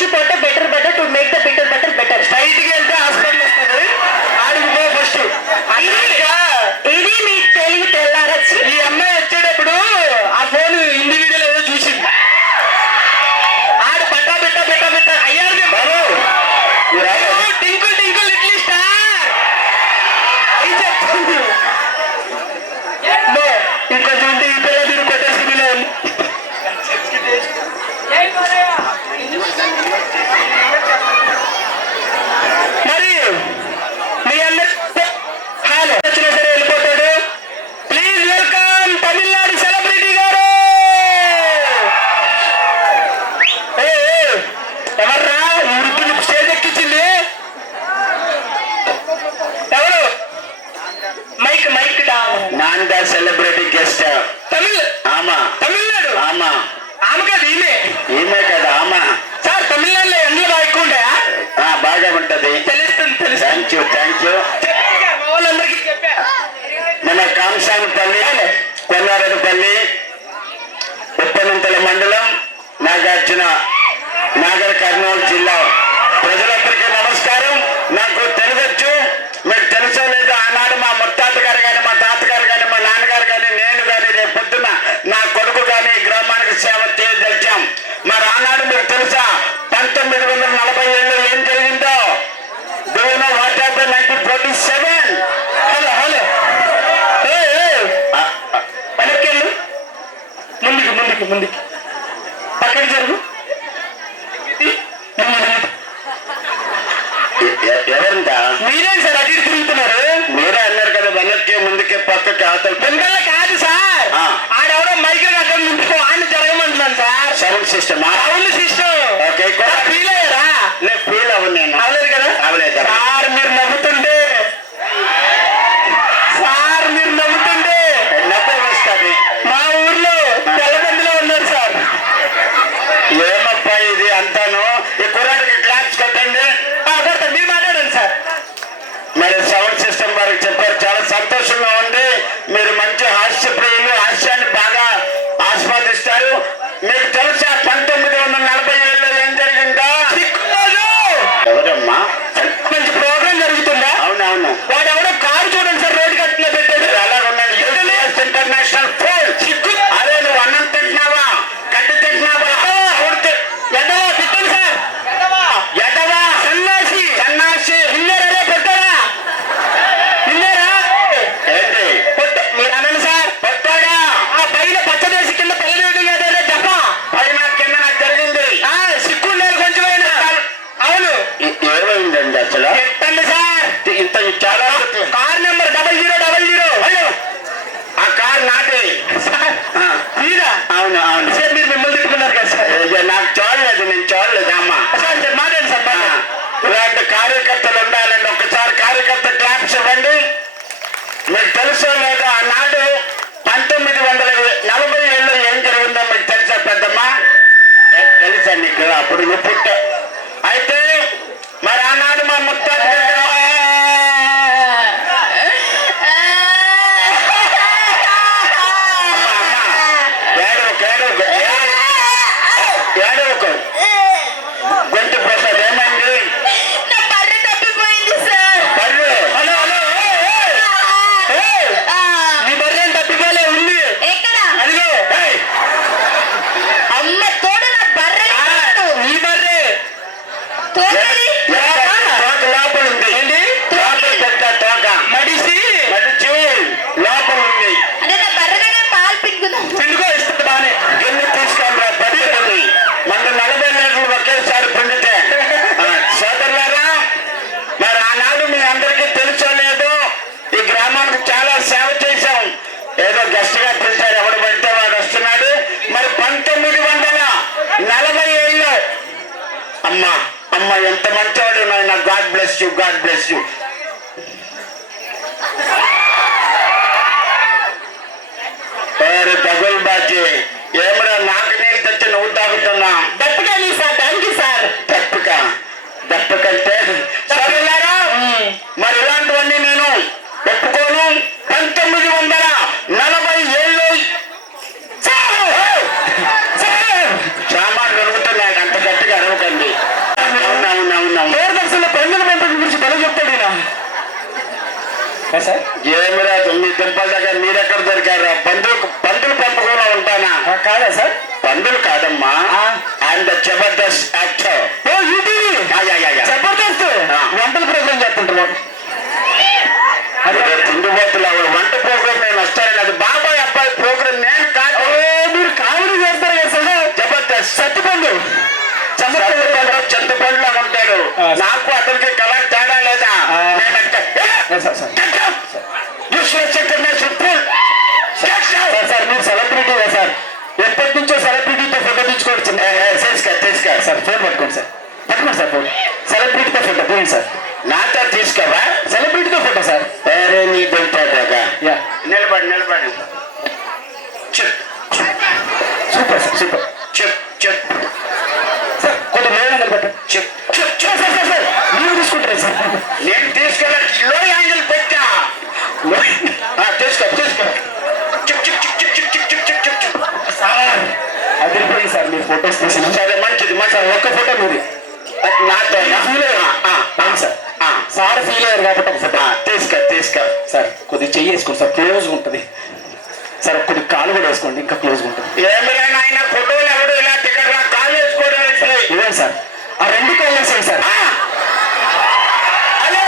చచ్చిపోతే better to make the better better. బయటికి వెళ్తే హాస్పిటల్ వస్తుంది, ఆడికి పో ఫస్ట్. ఇది మీ తెలివి తెల్లారచ్చి. ఈ అమ్మాయి వచ్చేటప్పుడు ఆ ఫోన్ ఇండివిజువల్ ఏదో చూసింది, ఆడు పట్టా పెట్ట అయ్యారు బాబు టింకుల్ లిటిల్ స్టార్ అయి చెప్తుంది. ఇంకొంచెం ఉంటే ఈ పిల్ల మీరు కొట్టేసి మరి మీ అందరూ హలో వచ్చినా సరే వెళ్ళిపోతాడు. ప్లీజ్ వెల్కమ్ తమిళనాడు సెలబ్రిటీ గారు. ఎవర్రా ఈ వృద్ధుని స్టేజ్ ఎక్కించింది? ఎవరు? మైక్ நான் தான் సెలబ్రిటీ గెస్ట్. తమిళ్ ఆమా తమిళనాడు ఆమా ఆమె కాదు ఈమె. ఈమె కదా ఆమా. సార్ తమిళనాడులో ఎండలు బాగా ఎక్కువ ఉంటాయా? బాగా ఉంటది. తెలుస్తుంది. Thank you. మా వాళ్ళందరికీ చెప్పా. మన కాంసానపల్లి, కొన్నారెడ్డిపల్లి, ఉప్పనంతల మండలం, నాగార్జున నాగర్ కర్నూలు జిల్లా ప్రజలందరికీ నమస్కారం. నాకు తెలుగొచ్చు, మీకు తెలుసో లేదో ఆనాడు మా ముత్తాత గారు కానీ, మా తాతగారు కానీ, మా నాన్నగారు కానీ, నేను కానీ, రేపు పొద్దున నా కొడుకు కానీ ఈ గ్రామానికి సేవ చేయదలిచాం. మరి ఆనాడు మీకు తెలుసా 1947లో ఏం జరిగిందో? Do you know what happened 1947? Hello వెనక్కెళ్ళు, ముందుకి పక్కకి జరుగు. ఎవరిందా? మీరేం సార్ అటు ఇటు తిరుగుతున్నారు? మీరే అన్నారు కదా వెనక్కి ముందుకి పక్కకి అవతల. పిల్లల కాదు సార్, ఆ. ఆడెవడో మైకులు అక్కడ ముందుకో ఆయన జరగమంటున్నాను సార్. Sound system. అవును సిస్టమ్. ఓకే, ఫీల్ అయ్యారా? నేను ఫీల్ అవ్వను. నేను అవలేదు కదా? అవలేదు. సార్ మీరు నవ్వుతుంటే నవ్వు వస్తుంది. మా ఊర్లో తెల్లబందిలో ఉన్నారు సార్. ఏమప్పా ఇది అంతాను? ఈ కుర్రాడికి క్లాప్స్ కొట్టండి. మీరు మాట్లాడండి సార్. మరి సౌండ్ సిస్టమ్ వారికి చెప్పారు, చాలా సంతోషంగా ఉంది. మీరు మంచి హాస్యప్రియులు, హాస్యాన్ని బాగా ఆస్వాదిస్తారు. మీకు తెలుసా 1947లో ఏం జరిగిందో? ఎవరమ్మా? మంచి ప్రోగ్రామ్ జరుగుతుందా? అవునవును. వాడెవడో కారు చూడండి సార్, రోడ్డు కట్టిన పెట్టాడు. అలాగున్నాడు. International food. అదే నువ్వు అన్నం తింటున్నావా, గడ్డి తింటున్నావా? ఎదవా తిట్టండి సార్. ఎదవా, సన్నాసి విన్నారా పెట్టారా? విన్నారా? ఏంటి మీరు అనండి సార్. పెట్టాడా? ఆ పైన పచ్చదేశి కింద తెల్లవేయడం కాదే జప పైన కింద నాకు జరిగింది. సిగ్గుండాలి కొంచెమైనా. అవును. ఏమైందండి అసలు? పెట్టండి సార్. ఇంత చాలా కార్ నెంబర్ 0000. అయ్యో, ఆ కార్ నాటి. మీరా? అవును. సార్ మీరు మిమ్మల్ని తిట్టుకున్నారు కదా సార్. నాకు చూడలేదు, నేను చూడలేదు అమ్మా. సార్ మాట్లాడండి సార్. ఇలాంటి కార్యకర్తలు ఉండాలండి. ఒకసారి కార్యకర్త క్లాప్స్ ఇవ్వండి. మీకు తెలుసో లేదో ఆనాడు 1947లో ఏం జరిగిందో మీకు తెలుసా పెద్దమ్మా? తెలుసా నీకు? అప్పుడు నువ్వు పుట్టా. అయితే మరి ఆనాడు మా ముత్తాత ఏడవకు. గొంతు ప్రసాద్ ఏమైంది? నా బర్రె తప్పిపోయింది సార్. బర్రె? హలో నీ బర్రె తప్పిపోలే ఉంది. ఎక్కడ? అదిగో. అమ్మ తోడు నా బర్రె నీ బర్రె తోడది. తోక లోపల ఉంది. ఏంటి? లోపల పెట్ట తోక మడిసి లోపల ఉంది. అంటే నా బర్రెగా పాలు పిండుకుందాం. పిండుకో ఇస్తుంది బానే. గిన్నె తీసుకోండి. పట్టుకుంది మన 40 లీటర్లు ఒకేసారి పిండితే. సోదరులారా, మరి ఆనాడు మీ అందరికీ తెలుసో లేదో ఈ గ్రామానికి చాలా సేవ చేశాం. ఏదో గెస్ట్ గా పిలిచారు, ఎవడు పడితే వాడు వస్తున్నాడు. మరి 1947లో అమ్మా ఎంత మంచివాడు నాయన. God bless you. దగుల్ బాజీ ఏమరా నాకు నీళ్ళు తెచ్చి నువ్వు తాగుతున్నా? దప్పగా నీ సార్. Thank you sir. దప్పకంటే సరేలారా, మరి ఇలాంటివన్నీ నేను ఒప్పుకోను. 1947లో సామాన్లు అడుగుతున్నాయి, అంత గట్టిగా అరవకండి. సార్ ఏమిరా మీ దుంపల దగ్గర మీరెక్కడ దొరికారా? పందులు పెంపకంలో ఉంటానా? కాదా సార్? పందులు కాదమ్మా, and the Jabardasth actor. Jabardasth వంటల ప్రోగ్రామ్ చేస్తుంటారు. అదే తిండిపోతులు వంట ప్రోగ్రామ్ నేను వస్తానని, అది బాబాయ్ అబ్బాయి ప్రోగ్రామ్ నేను కాదు. మీరు కామెడీ చేస్తారు కదా సార్? జబర్దస్త్ సత్తిపండు చింతపండులో ఉంటాడు. నాకు అతనికి కలర్ తేడా లేదా? సార్ మీరు సెలబ్రిటీ సార్, ఎప్పటి నుంచో సెలబ్రిటీతో ఫోటో తీసుకోవచ్చు. తీసుకో సార్ ఫోన్ పట్టుకోండి సార్, పట్టుకోండి సార్ ఫోన్. సెలబ్రిటీతో ఫోటో పోయింది సార్. నాతో తీసుకోవా? సెలబ్రిటీతో ఫోటో సార్. వేరే నీ దుంపగా యా నిలబడి సూపర్ సార్, సూపర్. చెప్ సార్ కొంచెం లేదని నిలబెట్టండి. సార్ మీరు తీసుకుంటారు సార్. నేను తీసుకెళ్ళ లో యాంగిల్ పెట్టా. తీసుకో సార్ అదిరిపోయింది సార్ మీరు ఫోటోస్ తీసిన. సరే మంచిది సార్ ఒక్క ఫోటో మీది నాతో ఫీల్ అయ్యారు సార్. సార్ ఫీల్ అయ్యారు కాబట్టి ఒక ఫోటో తీసుకో సార్. కొద్దిగా చెయ్యి వేసుకోండి సార్, క్లోజ్గా ఉంటుంది సార్. కొద్దిగా కాలు కూడా వేసుకోండి, ఇంకా క్లోజ్గా ఉంటుంది. ఏమైనా ఆయన ఫోటోలు ఎవడు ఇలా టికెట్ కాల్ వేసుకోవడం ఇదేం సార్? ఆ రెండు కాల్ వేసేయండి sir. Hello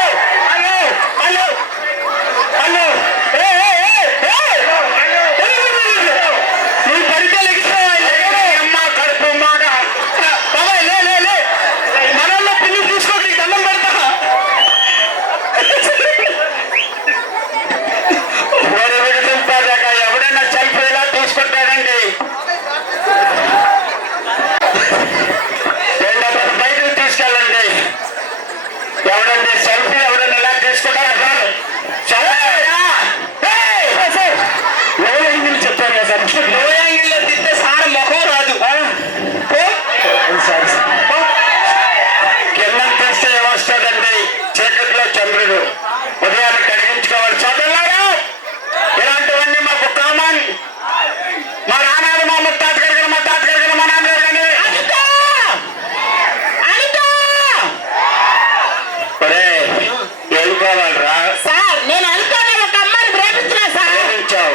hello hello hello నువ్వు పడితే అమ్మ కడుపు మాట బాబాయ్ లే మనల్లో పిల్లి తీసుకోండి, దండం పెడతా. ఎవడైనా సెల్ఫీ ఇలా తీసుకుంటాడండి. బయటకు తీసుకెళ్ళండి. ఎవడండి సెల్ఫీ ఎవడైనా ఇలా తీసుకుంటారు? లో యాంగిల్ చెప్పారు కదా సార్. లో యాంగిల్లో తింటే సార్ ముఖం రాదు. సార్ కింద తీస్తే ఏమొస్తుందండి? చీకట్లో చంద్రుడు. ఉదయాన్ని కడిగించుకోవాలి. చదువులారా ఇలాంటివన్నీ మాకు కామన్. మా నాన్నగారు మా ముత్తాతగారు కానీ మా తాతగారు కానీ మా నాన్నగారు కానీ ఏం కావాలరా? సార్ నేను అనుకోని ఒక అమ్మాయిని ప్రేమిస్తున్నా సార్. ప్రేమించావు?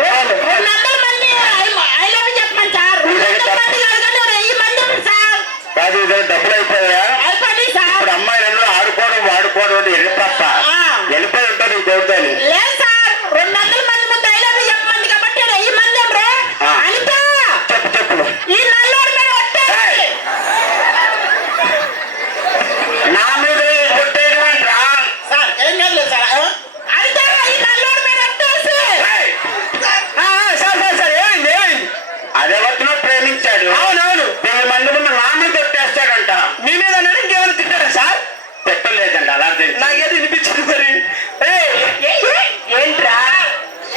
200 మంది ఐ లవ్ యూ చెప్పమని సార్. 200 మంది కాదు కానీ 1000 మంది ఉన్నారు సార్. కాదు ఇదే డబ్బులు అయిపోయా? అయిపోయింది సార్. ఇప్పుడు అమ్మాయిలు ఆడుకోవడం వాడుకోవడం వెళ్ళిపోత వెళ్ళిపోయి ఉంటుంది గౌతాలు. లేదు సార్, 200 మంది ముందు ఐ లవ్ యూ చెప్పమంది కాబట్టి 1000 మంది ఉన్నారు. అనిత చెప్పు ఈ నల్లోడి మీద ఒట్టేసి నా మీద కొట్టేయడం అంటరా? సార్ ఏం కాదు సార్. అనిత ఈ నల్లోడి మీద ఒట్టేసి సార్ ఏమైంది? అదెవరినో ప్రేమించాడు. అవునవును. 1000 మంది ముందు నా మీద కొట్టేస్తాడంట. మీ మీద ఇంకేమైనా తిట్టారా సార్? పెట్టలేదండి అలా తెలుసు. నాకేది వినిపించింది మరి. ఏంట్రా?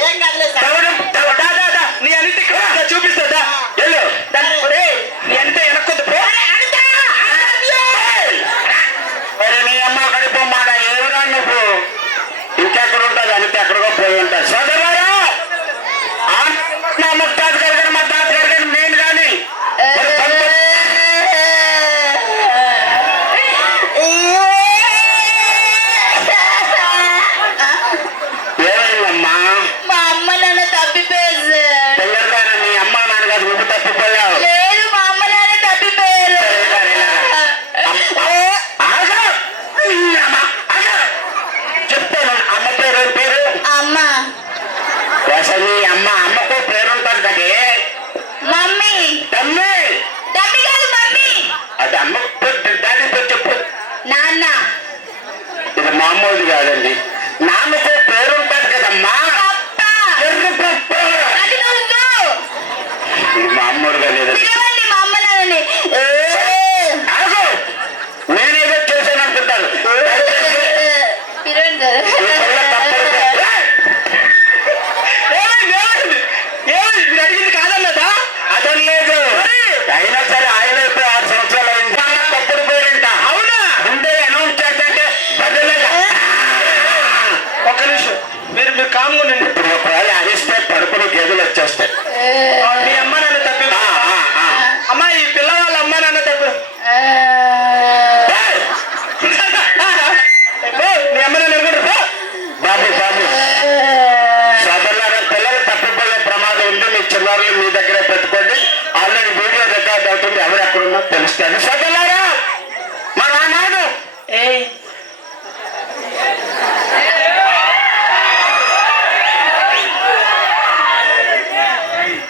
ఏం కాదులే సార్. నీ అన్నిటి చూపిస్తా. వెళ్ళు. నీ అంటే వెనక్కొద్దు పో. Anitha I love you. మరి నీ అమ్మ కడుపు మాట ఏమిరా నువ్వు? ఇంకెక్కడ ఉంటుంది? అంటే ఎక్కడికో పోయి ఉంటా. సోదరులారా మా ముత్తాత గారు కానీ మా తాత గారు కానీ నేను కానీ ఏమైందమ్మా? మా అమ్మ నాన్న తప్పిపోయారు. పిల్లలుగానే మీ అమ్మ నాన్న కాదు నువ్వు తప్పిపోయావు. లేదు మా అమ్మ నాన్న తప్పిపోయారు. చెప్తాను అమ్మ పేరు పేరు అమ్మ అసలు నీ అమ్మకు పేరు ఉంటుంది కదే. మమ్మీ తమ్మి తమ్మి కాదు మమ్మీ. అది అమ్మకు డాడీ పేరు చెప్పు. నాన్న ఇది మామూలుది కాదండి. నాన్నకు పేరు ఉంటుంది కదమ్మా. పప్ప ఎర్రి పప్ప. అది నువ్వు ఇది మామూలుగా లేదు. పిలవండి మా అమ్మ నాన్నని. ఆగు. నేనేదో చేశాను అనుకుంటాను. పిలవండి ఈ పిల్ల తప్పదు. మీరు అడిగింది కాదన్నదా? అతను లేదు. అయినా సరే ఆయన అయిపోయి 6 సంవత్సరాలు అయింది. తప్పుడు పేరింట. అవునా? ముందే అనౌన్స్ చేస్తే బదులుగా ఒక్క నిమిషం మీరు కామ్గా ఉండండి. ఇప్పుడు ఒకవేళ అరిస్తే పడుకుని గేదెలు వచ్చేస్తాయి. మీ అమ్మ నాన్న తప్పి వస్తాను. సోదరులారా, మరి ఆనాడు ఏయ్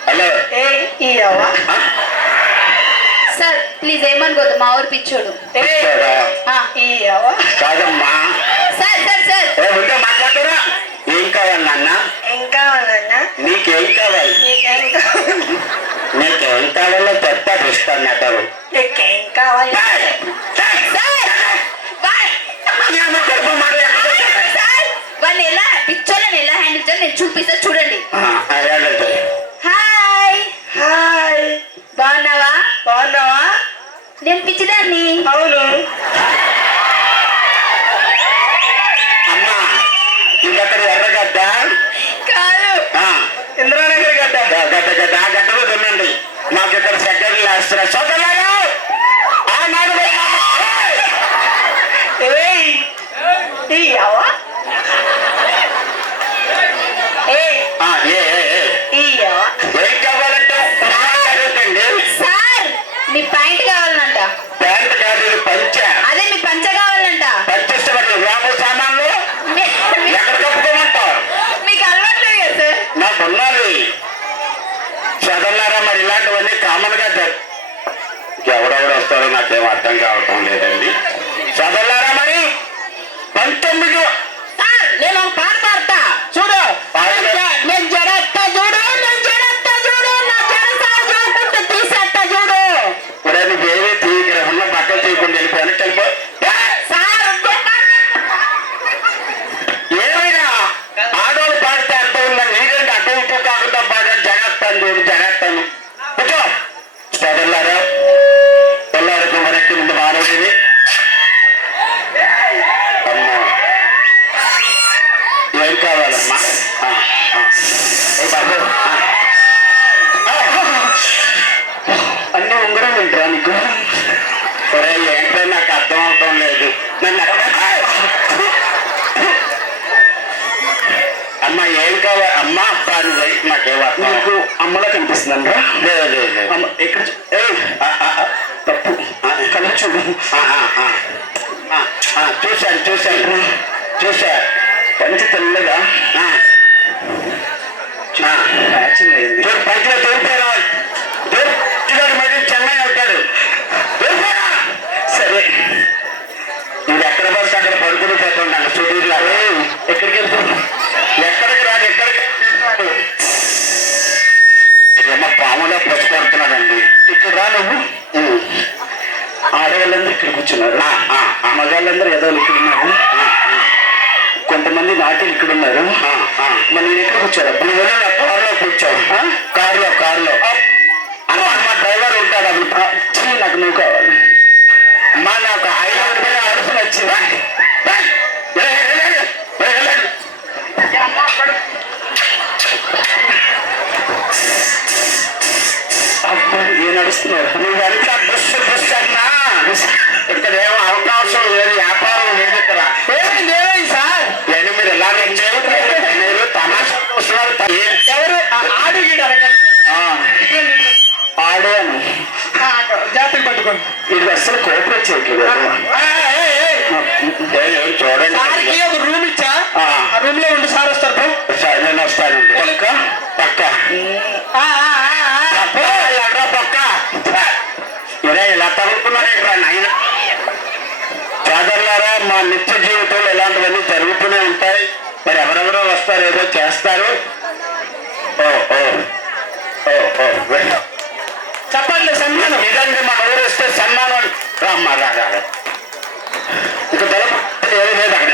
హలో ఏయ్ ఈ అవ్వ సార్ ప్లీజ్ ఏమనుకోద్దు, మా ఊరు పిచ్చోడు. ఈ అవ్వ కాదమ్మా, సార్ సార్ సార్ ఉంటే మాట్లాడతారా? ఏం కావాలి నాన్న? ఏం కావాలన్నా? నీకేం కావాలి? నీకేం కావాలి? నీకేం కావాలో చెప్తా ఇస్తాను. నీకేం కావాలి? సార్ వాళ్ళు ఎలా పిచ్చోళ్ళని ఎలా హ్యాండిల్ చేయాలి నేను చూపిస్తా, చూడండి. హాయ్ హాయ్ బాగున్నావా? బాగున్నావా? నేను పిచ్చిదాన్ని. అవును. అమ్మా, ఇంకక్కడ ఎర్రగడ్డ కాదు ఇంద్రానగర్ గడ్డ. గడ్డ ఆ గడ్డలో తినండి. మాకు ఇక్కడ సెక్రటరీ వేస్తున్నా. సోదరులారా, ఆనాడు ఏయ్ ఈ అవ్వ ఏయ్ ఈ అవ్వ ఏం కావాలంటే అడుగుతండి. సార్ మీ ప్యాంట్ కావాలంట. ప్యాంట్ కాదు, ఇది పంచ. అదే మీ పంచ కావాలంట. పంచిష్టపడి వ్యాపార సామాన్లు ఎక్కడ కప్పుకోమంటారు? మీకు అలవాట్లేదు కదా సార్. నాకు ఉన్నది. చదవలారా, మరి ఇలాంటివన్నీ కామన్ గా ఎవడెవడు వస్తారో నాకేం అర్థం కావటం లేదండి. చదవలారా, మరి 19 సార్ నేను ఒక పాట పాడతా చూడు. నేను జడత్తా చూడు, నేను జడత్తా చూడు, నా జడతా చూడుకుంటూ తీసేస్తా చూడు. ఇప్పుడు నువ్వేమీ తీయగల ఉన్న బట్టలు తీయకుండా వెళ్ళిపో, వెనక్కి వెళ్ళిపో. సార్ ఏమైనా ఆడవాళ్ళు పాడితే అర్థం ఉందా? నీరేంటి అటు ఇటు కాకుండా పాడారు. జగత్తాను చూడు, జగత్తాను. కూర్చో. చదవలారా, తెల్లారికి వెనక్కి ముందు మానవుడిని. అమ్మా, ఏం కావాలమ్మా? ఏ బాబు, అన్ని ఉంగరం ఏంట్రా నీకు? సరే, ఏంటో నాకు అర్థం అవటం లేదు. నన్ను అమ్మ ఏం కావాలి? అమ్మ అబ్బా నువ్వు నాకేవా నీకు అమ్మలా కనిపిస్తుందండి? లేదు ఇక్కడ తప్పు కళ్ళు చూడు. చూసా పంచి తెల్లగా పంచిలో తోలిపోయారా? మరి చెన్నై ఉంటాడు. సరే, నువ్వు ఎక్కడ పడితే అక్కడ పడుకుని పోతుండ సుధీర్లా. ఎక్కడికి వెళ్తాడు? ఎక్కడికి రాదు, ఎక్కడికి ఏమో పాములో పడుతున్నాడండి. ఇక్కడ రా నువ్వు. ఆడవాళ్ళందరూ ఇక్కడ కూర్చున్నారు, మగాళ్ళందరూ ఎదవాళ్ళు ఇక్కడ ఉన్నారు, కొంతమంది నాటిలు ఇక్కడ ఉన్నారు. మరి నేను ఎక్కడ కూర్చోరా? నువ్వు కారులో కూర్చోవు. కారులో అమ్మా, మా డ్రైవర్ ఉంటాడు. అప్పుడు నాకు నువ్వు కావాలి. అమ్మా, నాకు 500 రూపాయలు అడుపులు వచ్చిందా? ఏ నడుస్తున్నారు? నువ్వు అంతా బుస్ అన్నా. ఇక్కడ ఏమో అవకాశం లేదు, వ్యాపారం లేదు ఇక్కడ. ఏమి సార్? నేను మీరు ఎలా మీరు తమాషా వస్తున్నారు. ఎవరు ఆడు ఆడాను జాతర పట్టుకోండి. ఇది అసలు కోఆపరేట్ చేయట్లేదు. చూడండి, ఒక రూమ్ ఇచ్చా, ఆ రూమ్ లో ఉండి సార్ వస్తారు. నేను వస్తాను. పక్క ఇలా తగులుకున్నారు ఇక్కడ నాయన. సోదరులారా, మా నిత్య జీవితంలో ఇలాంటివన్నీ జరుగుతూనే ఉంటాయి. మరి ఎవరెవరో వస్తారు, ఏదో చేస్తారు. చెప్పండి, సన్మానం ఇదండి. మన ఊరు వస్తే సన్మానం. రామ్మా, రా. ఇక తలపు ఏది లేదు అక్కడ.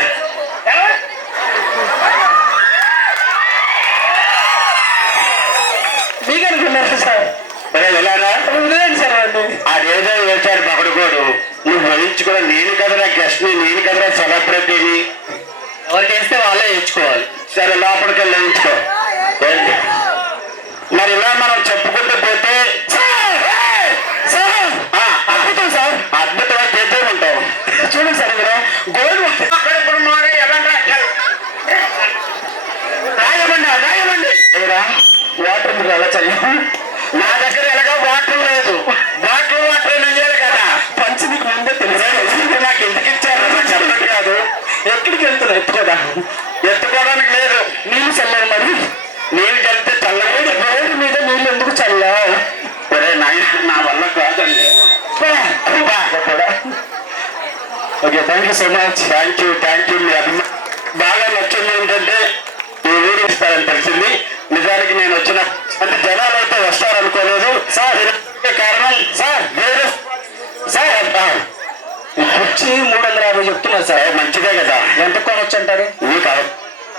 మీకు అనుకున్నారు సార్? వెళ్ళారా? వదిలేండి సార్ వాడిని. అదేదో వేశారు పకడుకోడు. నువ్వు వేయించుకోవా? నేను కదరా గెస్ట్ని, నేను కదరా సెలబ్రిటీని. ఎవరికి వేస్తే వాళ్ళే వేయించుకోవాలి. సరే, లోపలికి వెళ్ళి వేయించుకో. మరి ఇలా మనం చెప్పుకుంటూ పోతే అద్భుతం సార్. అద్భుతంగా చేస్తూ ఉంటాం. చూడండి సార్, మీరు గోల్డ్ రాయమండి. వాటర్ మీరు ఎలా చల్లి? నా దగ్గర ఎలాగో వాటర్ లేదు. వాటర్ నేను చేయాలి కదా. ఎత్తుకోవడానికి లేదు. నీళ్ళు చల్లారు మరి. నీళ్ళు చల్లితే చల్లగా రోడ్డు మీద నీళ్ళు ఎందుకు చల్లావు? ఒరే నాయన, నా వల్ల కాదండి. Okay, thank you so much. Thank you. మీ అభిమానం బాగా నచ్చింది ఏంటంటే ఈ ఊరు ఇస్తారని తెలిసింది. నిజానికి నేను వచ్చిన అంటే జనాలు అయితే వస్తారనుకోలేదు సార్. కారణం సార్ వేరే సార్ కుర్చీ 350 చెప్తున్నారు సార్. మంచిదే కదా. ఎంత కొనొచ్చు అంటారు? మీకు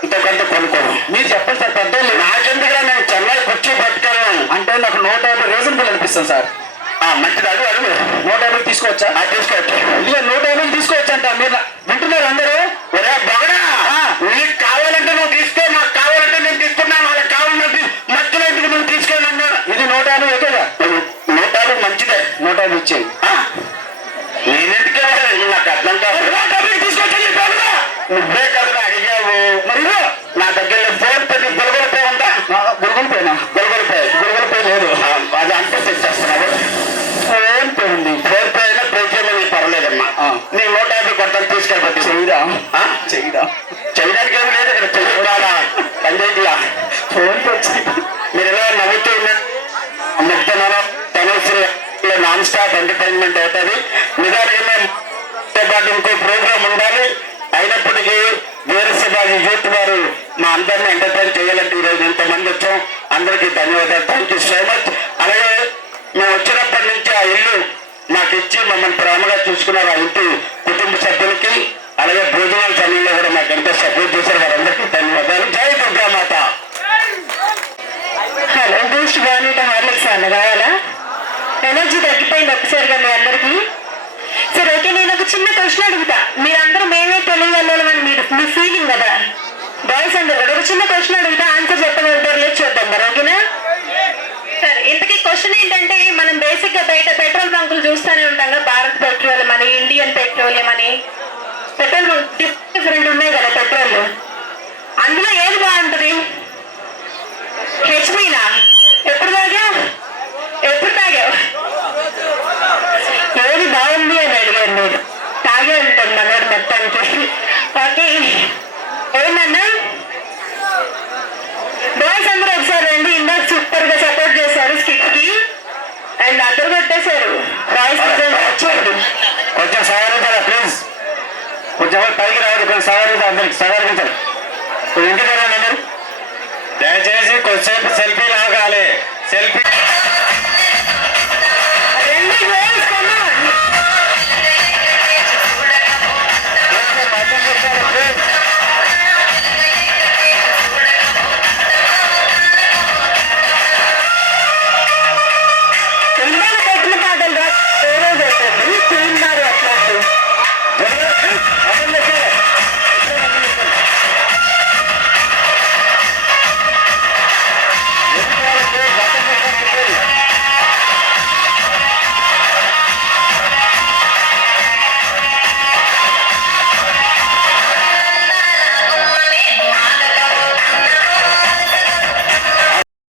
ఇంతకంత కొనుక్కోను. మీరు చెప్పండి సార్. పెద్దోళ్ళు నాకెందుకుగా నేను చెన్నై కుర్చీ పట్టుకెళ్ళను. అంటే నాకు 150 రీజనబుల్ అనిపిస్తుంది సార్. మంచిది అడుగు 150 తీసుకోవచ్చా? తీసుకోవచ్చు. ఇదిగో 150 తీసుకోవచ్చు అంట. మీరు వింటున్నారు అందరూ? ఒరే బొగడా, నీకు కావాలంటే నువ్వు తీసుకో, నాకు కావాలంటే నేను తీసుకున్నాను. వాళ్ళకి కావాలంటే మధ్యలో ఇంటికి నువ్వు తీసుకోవాలన్నా. ఇది 150 ఓకేగా? 150 మంచిదే. 150 ఇచ్చేది. నేనెందుకే నాకు అర్థం కాదు. 150 తీసుకొచ్చి చెప్పావుగా. నువ్వే కదా అడిగావు. మరి ఇదిగో నా దగ్గర ఫోన్ పే గొడవల పే ఉందా? గురుగుల పేనా? గొడవల పే లేదు. అది అంటే తెచ్చేస్తున్నావు. ఫోన్ పే ఉంది. ఫోన్ పే అయినా పే చేయమని పర్లేదమ్మా. నీ 150 కొట్టలు తీసుకెళ్ళిపోతే చెయ్యరా? చెయ్యరా? చేయడానికి ఏమి లేదు ఇక్కడ. చెయ్యాలా పంచాయతీలా ఫోన్ పే మీరు ఎలా నవ్వుతూ ఉన్నారు. ముగ్ధనం తనశ్రీ నాన్ స్టాప్ ఎంటర్టైన్మెంట్ అవుతుంది. నిజానికి పాటు ఇంకో ప్రోగ్రామ్ ఉండాలి. అయినప్పటికీ వీరశివాజీ యూత్ వారు మా అందరినీ ఎంటర్టైన్ చేయాలంటే ఈరోజు ఇంతమంది వచ్చాం. అందరికీ ధన్యవాదాలు. Thank you so much. అలాగే మేము వచ్చినప్పటి నుంచి ఆ ఇల్లు మాకు ఇచ్చి మమ్మల్ని ప్రేమగా చూసుకున్నారు ఆ ఇంటి కుటుంబ సభ్యులకి. అలాగే భోజనాల సమయంలో కూడా మాకు ఎంతో సపోర్ట్ చేశారు. వారందరికీ ధన్యవాదాలు. జై దుర్గామాత. హలో, బూస్ట్ బాగుంటే హార్లిక్స్ అన్న కావాలా? ఎనర్జీ తగ్గిపోయింది ఒకసారిగా మీ అందరికి. సరే ఓకే, నేను ఒక చిన్న క్వశ్చన్ అడుగుతా. మీరందరూ మేమే తెలియగలమని మీ ఫీలింగ్ కదా, బాయ్స్ అందరు కదా. ఒక చిన్న క్వశ్చన్ అడుగుతా, ఆన్సర్ చెప్పగలుగుతారు లేదు చూద్దాం మరి, ఓకేనా? సరే, ఇంతకీ క్వశ్చన్ ఏంటంటే, మనం బేసిక్ గా బయట పెట్రోల్ బంకులు చూస్తూనే ఉంటాం కదా. భారత్ పెట్రోలియం అని, ఇండియన్ పెట్రోలియం అని, పెట్రోల్ డిఫరెంట్ ఉన్నాయి కదా పెట్రోల్. అందులో ఏది బాగుంటుంది? హెచ్పీనా? ఎప్పుడు తాగావు? ఏది బాగుంది అని అడిగాను నేను. తాగే ఉంటాను మనోడు మొత్తానికి. ఓకే, ఏంటన్నా బాయ్స్ అందరూ ఒకసారి రండి. ఇందాక సూపర్ గా సపోర్ట్ చేశారు స్కిట్ కి అండ్ అందరు కొట్టేశారు. బాయ్స్ వచ్చేయండి. కొంచెం సహకరించాలి ప్లీజ్. కొంచెం పైకి రావద్దు. కొంచెం సహకరించాలి. అందరికి సహకరించాలి. ఇంటికి రండి అందరూ. దయచేసి కొద్దిసేపు సెల్ఫీ లాగాలి. సెల్ఫీ